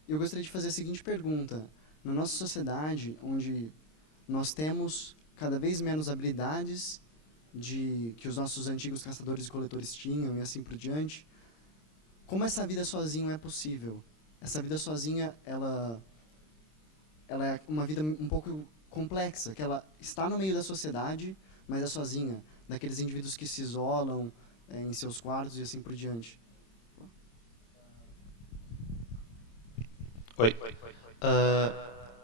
Eu gostaria de fazer a seguinte pergunta. Na nossa sociedade, onde nós temos cada vez menos habilidades que os nossos antigos caçadores e coletores tinham, e assim por diante, como essa vida sozinho é possível? Essa vida sozinha, ela é uma vida um pouco complexa, que ela está no meio da sociedade, mas é sozinha, daqueles indivíduos que se isolam em seus quartos e assim por diante. Oi.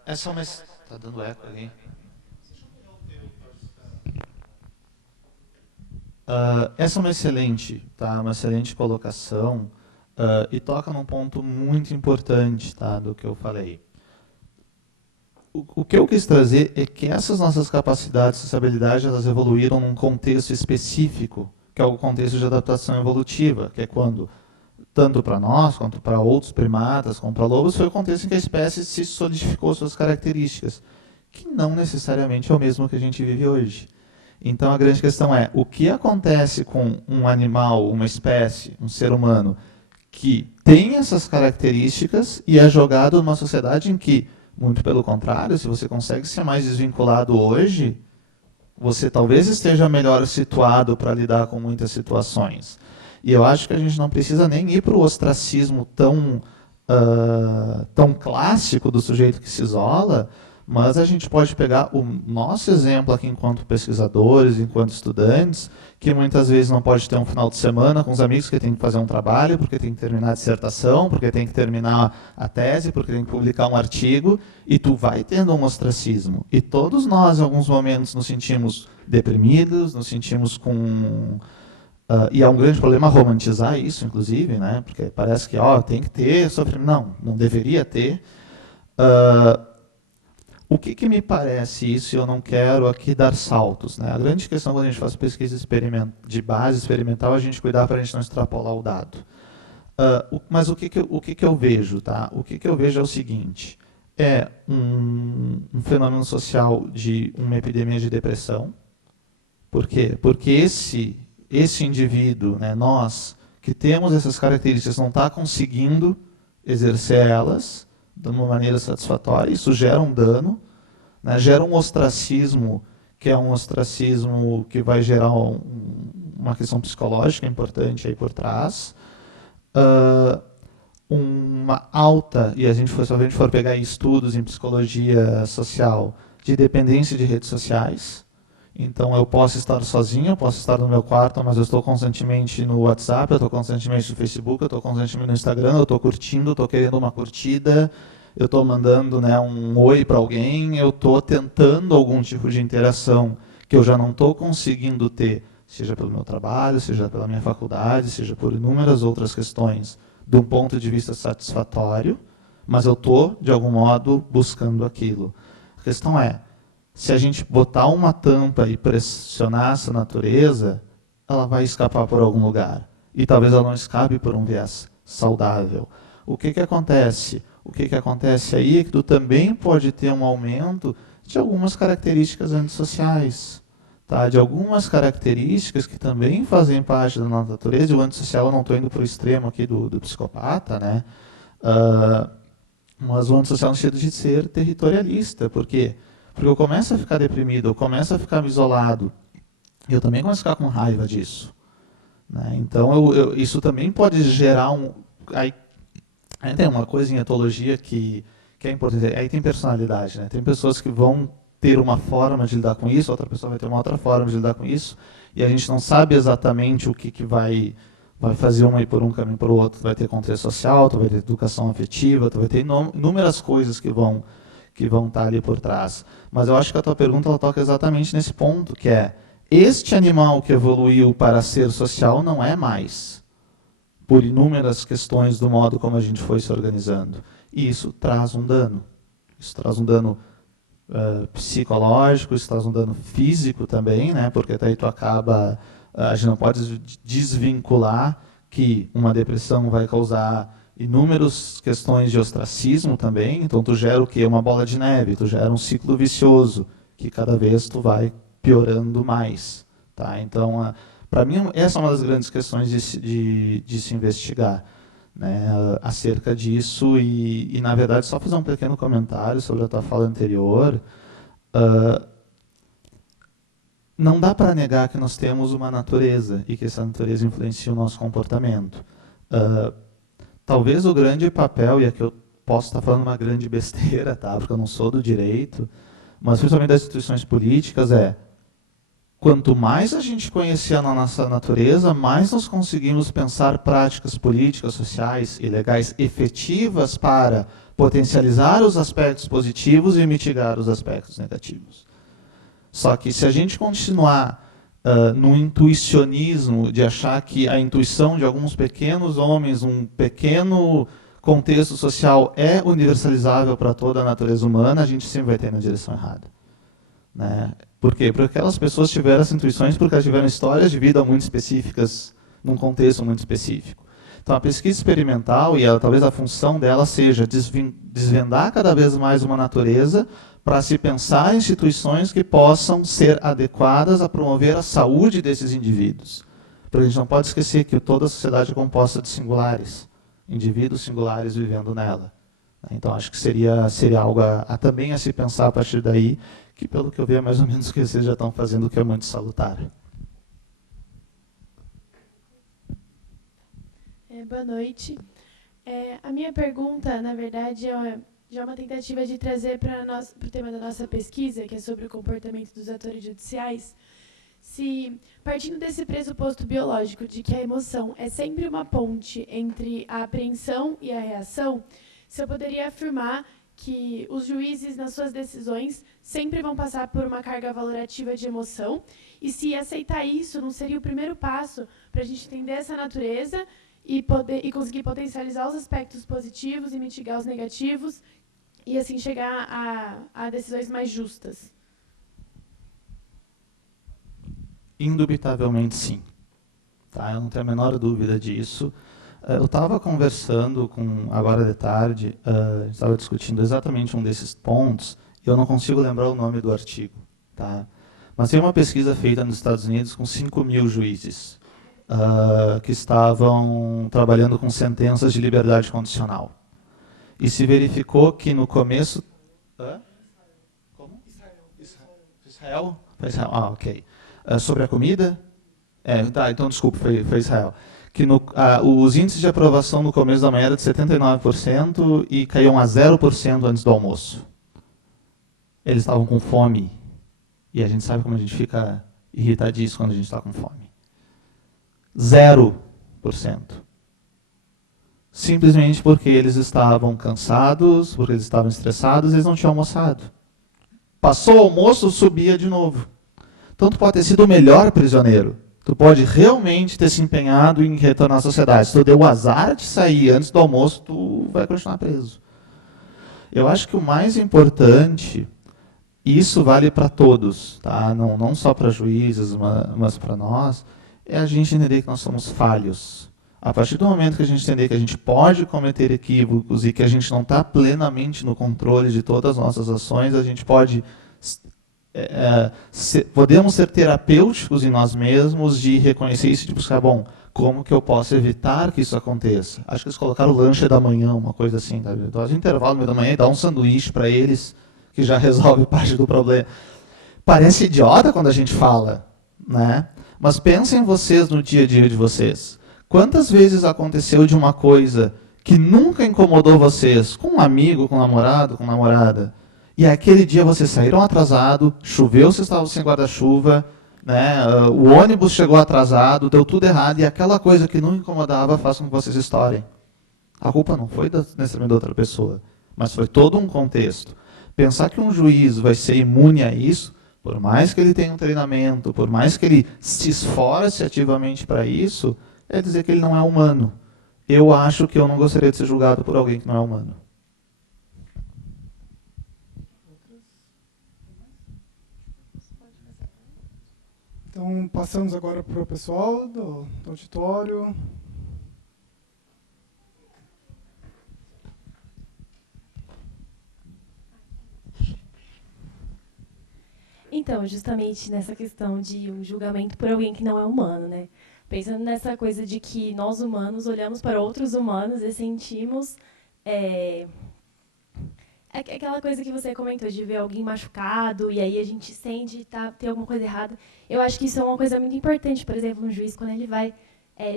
Essa é uma... Está dando eco ali? Essa é uma excelente colocação, e toca num ponto muito importante, tá, do que eu falei. O que eu quis trazer é que essas nossas capacidades, essas habilidades, elas evoluíram num contexto específico, que é o contexto de adaptação evolutiva, que é quando, tanto para nós, quanto para outros primatas, como para lobos, foi o contexto em que a espécie se solidificou suas características, que não necessariamente é o mesmo que a gente vive hoje. Então, a grande questão é, o que acontece com um animal, uma espécie, um ser humano, que tem essas características e é jogado numa sociedade em que, muito pelo contrário, se você consegue ser mais desvinculado hoje, você talvez esteja melhor situado para lidar com muitas situações. E eu acho que a gente não precisa nem ir para o ostracismo tão clássico do sujeito que se isola, Mas a gente pode pegar o nosso exemplo aqui enquanto pesquisadores, enquanto estudantes, que muitas vezes não pode ter um final de semana com os amigos porque tem que fazer um trabalho, porque tem que terminar a dissertação, porque tem que terminar a tese, porque tem que publicar um artigo, e tu vai tendo um ostracismo. E todos nós, em alguns momentos, nos sentimos deprimidos, nos sentimos com... e é um grande problema romantizar isso, inclusive, né? Porque parece que tem que ter sofrimento. Não, não deveria ter. O que me parece isso, e eu não quero aqui dar saltos, né? A grande questão quando a gente faz pesquisa de base experimental é a gente cuidar para a gente não extrapolar o dado. Mas o que eu vejo? Tá? O que eu vejo é o seguinte, é um fenômeno social de uma epidemia de depressão. Por quê? Porque esse indivíduo, né, nós, que temos essas características, não está conseguindo exercer elas de uma maneira satisfatória, isso gera um dano, né, gera um ostracismo, que é um ostracismo que vai gerar uma questão psicológica importante aí por trás, uma alta, e se a gente for pegar estudos em psicologia social, de dependência de redes sociais. Então, eu posso estar sozinho, eu posso estar no meu quarto, mas eu estou constantemente no WhatsApp, eu estou constantemente no Facebook, eu estou constantemente no Instagram, eu estou curtindo, estou querendo uma curtida, eu estou mandando, né, um oi para alguém, eu estou tentando algum tipo de interação que eu já não estou conseguindo ter, seja pelo meu trabalho, seja pela minha faculdade, seja por inúmeras outras questões, de um ponto de vista satisfatório, mas eu estou, de algum modo, buscando aquilo. A questão é, se a gente botar uma tampa e pressionar essa natureza, ela vai escapar por algum lugar. E talvez ela não escape por um viés saudável. O que acontece? O que acontece aí é que tu também pode ter um aumento de algumas características antissociais. Tá? De algumas características que também fazem parte da nossa natureza. E o antissocial, eu não estou indo para o extremo aqui do psicopata, né? Mas o antissocial no sentido de ser territorialista. Por quê? Porque eu começo a ficar deprimido, eu começo a ficar isolado, e eu também começo a ficar com raiva disso. Né? Então, isso também pode gerar um... Aí tem uma coisa em etologia que é importante, aí tem personalidade. Né? Tem pessoas que vão ter uma forma de lidar com isso, outra pessoa vai ter uma outra forma de lidar com isso, e a gente não sabe exatamente o que vai fazer uma ir por um caminho para o outro. Tu vai ter contexto social, tu vai ter educação afetiva, tu vai ter inúmeras coisas que vão estar ali por trás. Mas eu acho que a tua pergunta ela toca exatamente nesse ponto, que é, este animal que evoluiu para ser social não é mais, por inúmeras questões do modo como a gente foi se organizando. E isso traz um dano. Isso traz um dano psicológico, isso traz um dano físico também, né? Porque daí tu acaba... a gente não pode desvincular que uma depressão vai causar inúmeras questões de ostracismo também, então tu gera o quê? Uma bola de neve, tu gera um ciclo vicioso, que cada vez tu vai piorando mais. Tá? Então, para mim, essa é uma das grandes questões de se investigar, né, acerca disso, e, na verdade, só fazer um pequeno comentário sobre a tua fala anterior. Não dá para negar que nós temos uma natureza, e que essa natureza influencia o nosso comportamento. Talvez o grande papel, e aqui eu posso estar falando uma grande besteira, tá? Porque eu não sou do direito, mas principalmente das instituições políticas, quanto mais a gente conhecer a nossa natureza, mais nós conseguimos pensar práticas políticas, sociais e legais efetivas para potencializar os aspectos positivos e mitigar os aspectos negativos. Só que se a gente continuar no intuicionismo de achar que a intuição de alguns pequenos homens, um pequeno contexto social é universalizável para toda a natureza humana, a gente sempre vai ter na direção errada. Né? Por quê? Porque aquelas pessoas tiveram essas intuições porque elas tiveram histórias de vida muito específicas, num contexto muito específico. Então, a pesquisa experimental, e talvez a função dela seja desvendar cada vez mais uma natureza para se pensar em instituições que possam ser adequadas a promover a saúde desses indivíduos. Porque a gente não pode esquecer que toda a sociedade é composta de singulares, indivíduos singulares vivendo nela. Então, acho que seria algo também a se pensar a partir daí, que, pelo que eu vi, é mais ou menos o que vocês já estão fazendo, que é muito salutar. Boa noite. A minha pergunta, na verdade, já uma tentativa de trazer para o tema da nossa pesquisa, que é sobre o comportamento dos atores judiciais, se, partindo desse pressuposto biológico de que a emoção é sempre uma ponte entre a apreensão e a reação, se eu poderia afirmar que os juízes, nas suas decisões, sempre vão passar por uma carga valorativa de emoção, e se aceitar isso não seria o primeiro passo para a gente entender essa natureza e conseguir potencializar os aspectos positivos e mitigar os negativos, e assim chegar a decisões mais justas? Indubitavelmente sim. Tá? Eu não tenho a menor dúvida disso. Eu estava conversando agora de tarde, a gente estava discutindo exatamente um desses pontos, e eu não consigo lembrar o nome do artigo. Tá? Mas tem uma pesquisa feita nos Estados Unidos com 5.000 juízes que estavam trabalhando com sentenças de liberdade condicional. E se verificou que no começo... Como? Israel? Foi Israel? Ah, ok. Sobre a comida? Então desculpa, foi Israel. Que os índices de aprovação no começo da manhã eram de 79% e caíam a 0% antes do almoço. Eles estavam com fome. E a gente sabe como a gente fica irritadíssimo quando a gente está com fome. 0%. Simplesmente porque eles estavam cansados, porque eles estavam estressados, eles não tinham almoçado. Passou o almoço, subia de novo. Então tu pode ter sido o melhor prisioneiro. Tu pode realmente ter se empenhado em retornar à sociedade. Se tu deu o azar de sair antes do almoço, tu vai continuar preso. Eu acho que o mais importante, e isso vale para todos, tá? Não só para juízes, mas para nós, é a gente entender que nós somos falhos. A partir do momento que a gente entender que a gente pode cometer equívocos e que a gente não está plenamente no controle de todas as nossas ações, a gente pode... podemos ser terapêuticos em nós mesmos de reconhecer isso e de buscar, como que eu posso evitar que isso aconteça? Acho que eles colocaram o lanche da manhã, uma coisa assim, tá? Faz um intervalo no meio da manhã e dá um sanduíche para eles, que já resolve parte do problema. Parece idiota quando a gente fala, né? Mas pensem vocês no dia a dia de vocês. Quantas vezes aconteceu de uma coisa que nunca incomodou vocês, com um amigo, com um namorado, com uma namorada, e aquele dia vocês saíram atrasado, choveu, vocês estavam sem guarda-chuva, né? O ônibus chegou atrasado, deu tudo errado, e aquela coisa que não incomodava faz com que vocês estourem. A culpa não foi necessariamente da outra pessoa, mas foi todo um contexto. Pensar que um juiz vai ser imune a isso, por mais que ele tenha um treinamento, por mais que ele se esforce ativamente para isso, é dizer que ele não é humano. Eu acho que eu não gostaria de ser julgado por alguém que não é humano. Então, passamos agora para o pessoal do auditório. Então, justamente nessa questão de um julgamento por alguém que não é humano, né? Pensando nessa coisa de que nós humanos olhamos para outros humanos e sentimos aquela coisa que você comentou, de ver alguém machucado e aí a gente sente tem alguma coisa errada. Eu acho que isso é uma coisa muito importante, por exemplo, um juiz, quando ele vai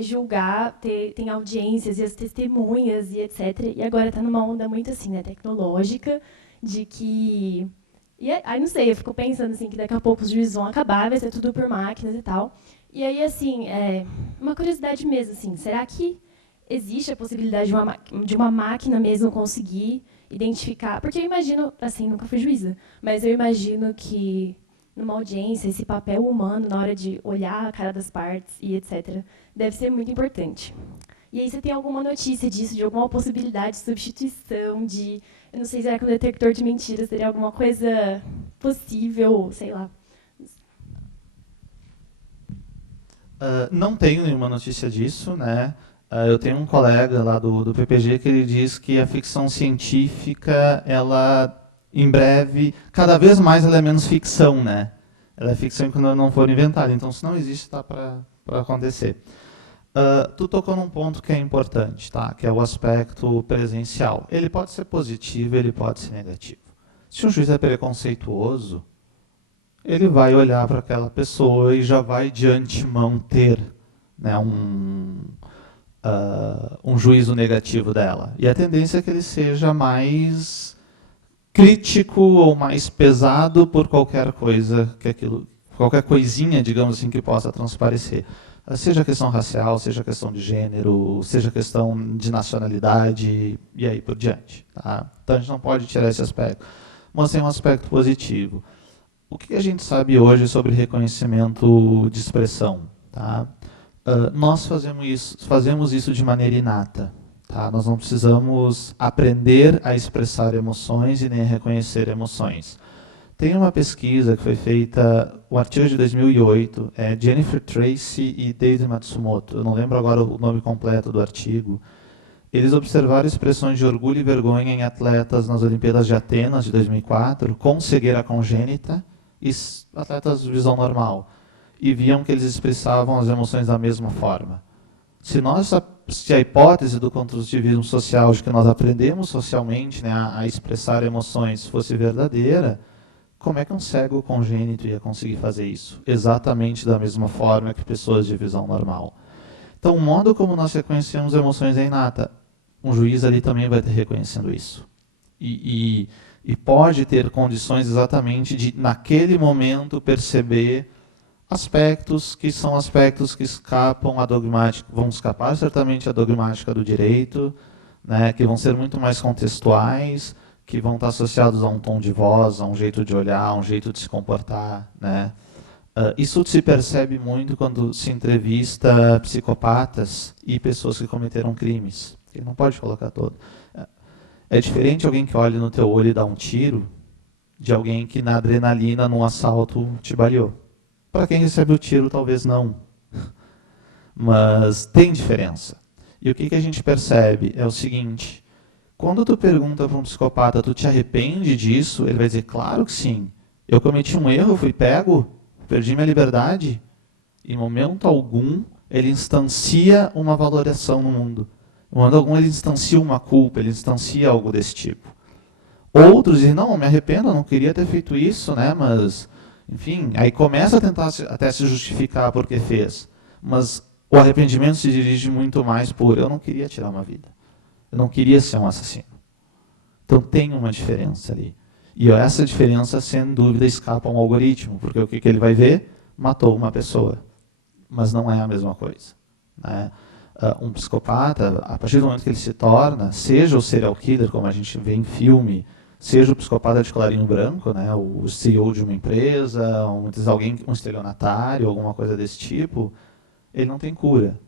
julgar, tem audiências e as testemunhas e etc. E agora está numa onda muito assim, né, tecnológica, de que... E aí, não sei, eu fico pensando assim, que daqui a pouco os juízes vão acabar, vai ser tudo por máquinas e tal. E aí, assim, uma curiosidade mesmo, assim, será que existe a possibilidade de uma máquina mesmo conseguir identificar? Porque eu imagino, assim, nunca fui juíza, mas eu imagino que numa audiência, esse papel humano na hora de olhar a cara das partes e etc., deve ser muito importante. E aí, você tem alguma notícia disso, de alguma possibilidade de substituição, eu não sei, será que o detector de mentiras teria alguma coisa possível, sei lá? Não tenho nenhuma notícia disso, né? Eu tenho um colega lá do PPG que ele diz que a ficção científica, ela, em breve, cada vez mais ela é menos ficção, né? Ela é ficção quando não for inventada. Então, se não existe, está para acontecer. Tu tocou num ponto que é importante, tá? Que é o aspecto presencial. Ele pode ser positivo, ele pode ser negativo. Se o juiz é preconceituoso, ele vai olhar para aquela pessoa e já vai de antemão ter, né, um juízo negativo dela. E a tendência é que ele seja mais crítico ou mais pesado por qualquer coisa qualquer coisinha, digamos assim, que possa transparecer. Seja questão racial, seja questão de gênero, seja questão de nacionalidade e aí por diante. Tá? Então a gente não pode tirar esse aspecto. Mas tem um aspecto positivo. O que a gente sabe hoje sobre reconhecimento de expressão? Tá? Nós fazemos isso de maneira inata. Tá? Nós não precisamos aprender a expressar emoções e nem a reconhecer emoções. Tem uma pesquisa que foi feita, o artigo de 2008, Jennifer Tracy e David Matsumoto, eu não lembro agora o nome completo do artigo. Eles observaram expressões de orgulho e vergonha em atletas nas Olimpíadas de Atenas de 2004, com cegueira congênita e atletas de visão normal. E viam que eles expressavam as emoções da mesma forma. Se a hipótese do construtivismo social, de que nós aprendemos socialmente, né, a expressar emoções, fosse verdadeira, como é que um cego congênito ia conseguir fazer isso? Exatamente da mesma forma que pessoas de visão normal. Então, o modo como nós reconhecemos emoções é inata. Um juiz ali também vai ter reconhecendo isso. E pode ter condições exatamente de, naquele momento, perceber aspectos que são aspectos que escapam à dogmática, vão escapar certamente à dogmática do direito, né, que vão ser muito mais contextuais, que vão estar associados a um tom de voz, a um jeito de olhar, a um jeito de se comportar, né? Isso se percebe muito quando se entrevista psicopatas e pessoas que cometeram crimes. Ele não pode colocar todo. É diferente alguém que olha no teu olho e dá um tiro, de alguém que na adrenalina, num assalto, te baleou. Para quem recebe o tiro, talvez não. Mas tem diferença. E o que a gente percebe é o seguinte: quando tu pergunta para um psicopata, tu te arrepende disso? Ele vai dizer, claro que sim. Eu cometi um erro, fui pego, perdi minha liberdade. Em momento algum, ele instancia uma valoração no mundo. Em momento algum, ele instancia uma culpa, ele instancia algo desse tipo. Outros dizem, não, me arrependo, eu não queria ter feito isso, né? Mas, enfim, aí começa a tentar até se justificar porque fez. Mas o arrependimento se dirige muito mais por, eu não queria tirar uma vida. Eu não queria ser um assassino. Então tem uma diferença ali. E essa diferença, sem dúvida, escapa a um algoritmo, porque o que ele vai ver? Matou uma pessoa. Mas não é a mesma coisa. Né? Um psicopata, a partir do momento que ele se torna, seja o serial killer, como a gente vê em filme, seja o psicopata de colarinho branco, né? O CEO de uma empresa, um estelionatário, alguma coisa desse tipo, ele não tem cura.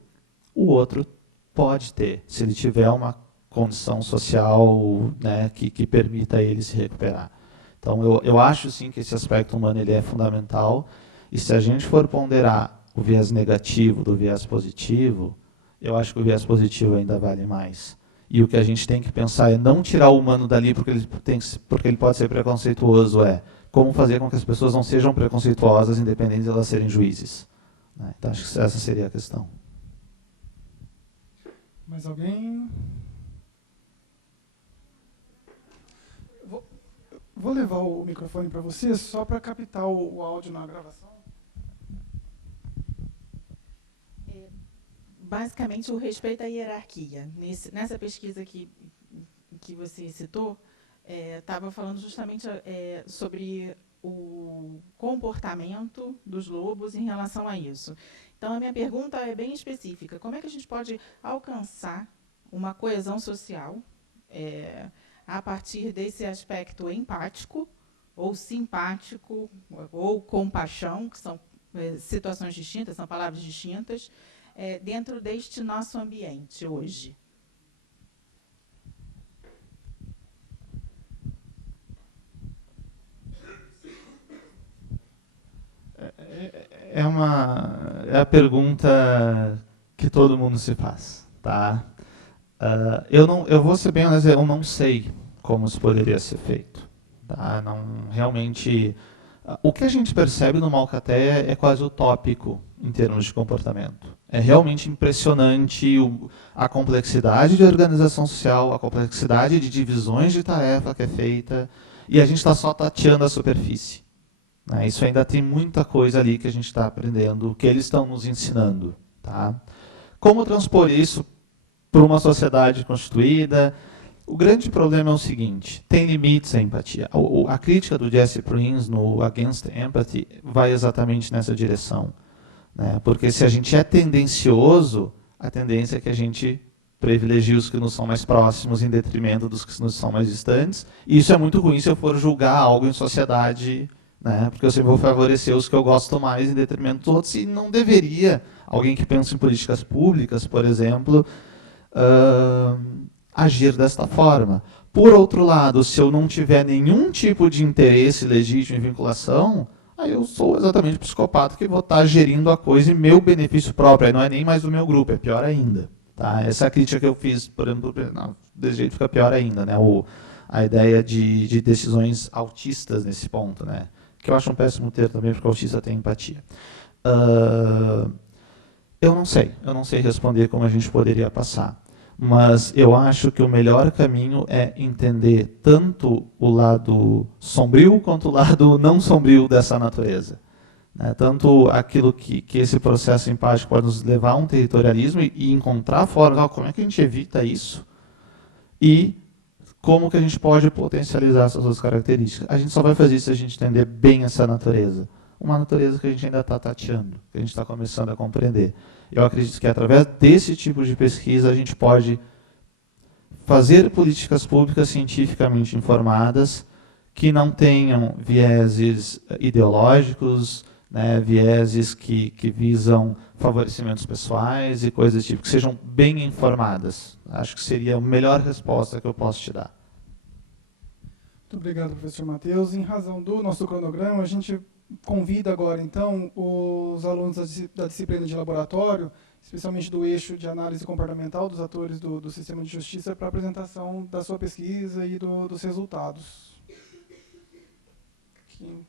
O outro pode ter, se ele tiver uma condição social, né, que permita ele se recuperar. Então, eu acho sim que esse aspecto humano ele é fundamental, e se a gente for ponderar o viés negativo do viés positivo, eu acho que o viés positivo ainda vale mais. E o que a gente tem que pensar é não tirar o humano dali porque ele pode ser preconceituoso, como fazer com que as pessoas não sejam preconceituosas, independente de elas serem juízes. Né? Então, acho que essa seria a questão. Mais alguém? Vou levar o microfone para você, só para captar o áudio na gravação. Basicamente, o respeito à hierarquia. Nessa pesquisa que você citou, estava falando justamente sobre o comportamento dos lobos em relação a isso. Então, a minha pergunta é bem específica. Como é que a gente pode alcançar uma coesão social a partir desse aspecto empático, ou simpático, ou compaixão, que são situações distintas, são palavras distintas, dentro deste nosso ambiente hoje? É a pergunta que todo mundo se faz, tá? Eu vou ser bem honesto, eu não sei como isso poderia ser feito, tá? Não, realmente, o que a gente percebe no Malcaté é quase utópico em termos de comportamento. É realmente impressionante a complexidade de organização social, a complexidade de divisões de tarefa que é feita, e a gente está só tateando a superfície. Né? Isso ainda tem muita coisa ali que a gente está aprendendo, que eles estão nos ensinando. Tá? Como transpor isso para uma sociedade constituída? O grande problema é o seguinte, tem limites à empatia. A crítica do Jesse Prince no Against Empathy vai exatamente nessa direção, né? Porque se a gente é tendencioso, a tendência é que a gente privilegie os que nos são mais próximos em detrimento dos que nos são mais distantes. E isso é muito ruim se eu for julgar algo em sociedade, né? Porque eu sempre vou favorecer os que eu gosto mais em detrimento dos outros, e não deveria alguém que pensa em políticas públicas, por exemplo, agir desta forma. Por outro lado, se eu não tiver nenhum tipo de interesse legítimo em vinculação, aí eu sou exatamente o psicopata que vou estar gerindo a coisa em meu benefício próprio. Aí não é nem mais do meu grupo, é pior ainda. Tá? Essa é a crítica que eu fiz, por exemplo, não, desse jeito fica pior ainda, né? A ideia de decisões autistas nesse ponto, né? Que eu acho um péssimo termo também, porque o autista tem empatia. Eu não sei responder como a gente poderia passar. Mas eu acho que o melhor caminho é entender tanto o lado sombrio quanto o lado não sombrio dessa natureza, né? Tanto aquilo que esse processo empático pode nos levar a um territorialismo e encontrar formas, como é que a gente evita isso, e como que a gente pode potencializar essas outras características. A gente só vai fazer isso se a gente entender bem essa natureza. Uma natureza que a gente ainda está tateando, que a gente está começando a compreender. Eu acredito que através desse tipo de pesquisa a gente pode fazer políticas públicas cientificamente informadas que não tenham vieses ideológicos, né, vieses que visam favorecimentos pessoais e coisas do tipo, que sejam bem informadas. Acho que seria a melhor resposta que eu posso te dar. Muito obrigado, professor Matheus. Em razão do nosso cronograma, a gente convida agora, então, os alunos da disciplina de laboratório, especialmente do eixo de análise comportamental dos atores do sistema de justiça, para a apresentação da sua pesquisa e dos resultados. Aqui.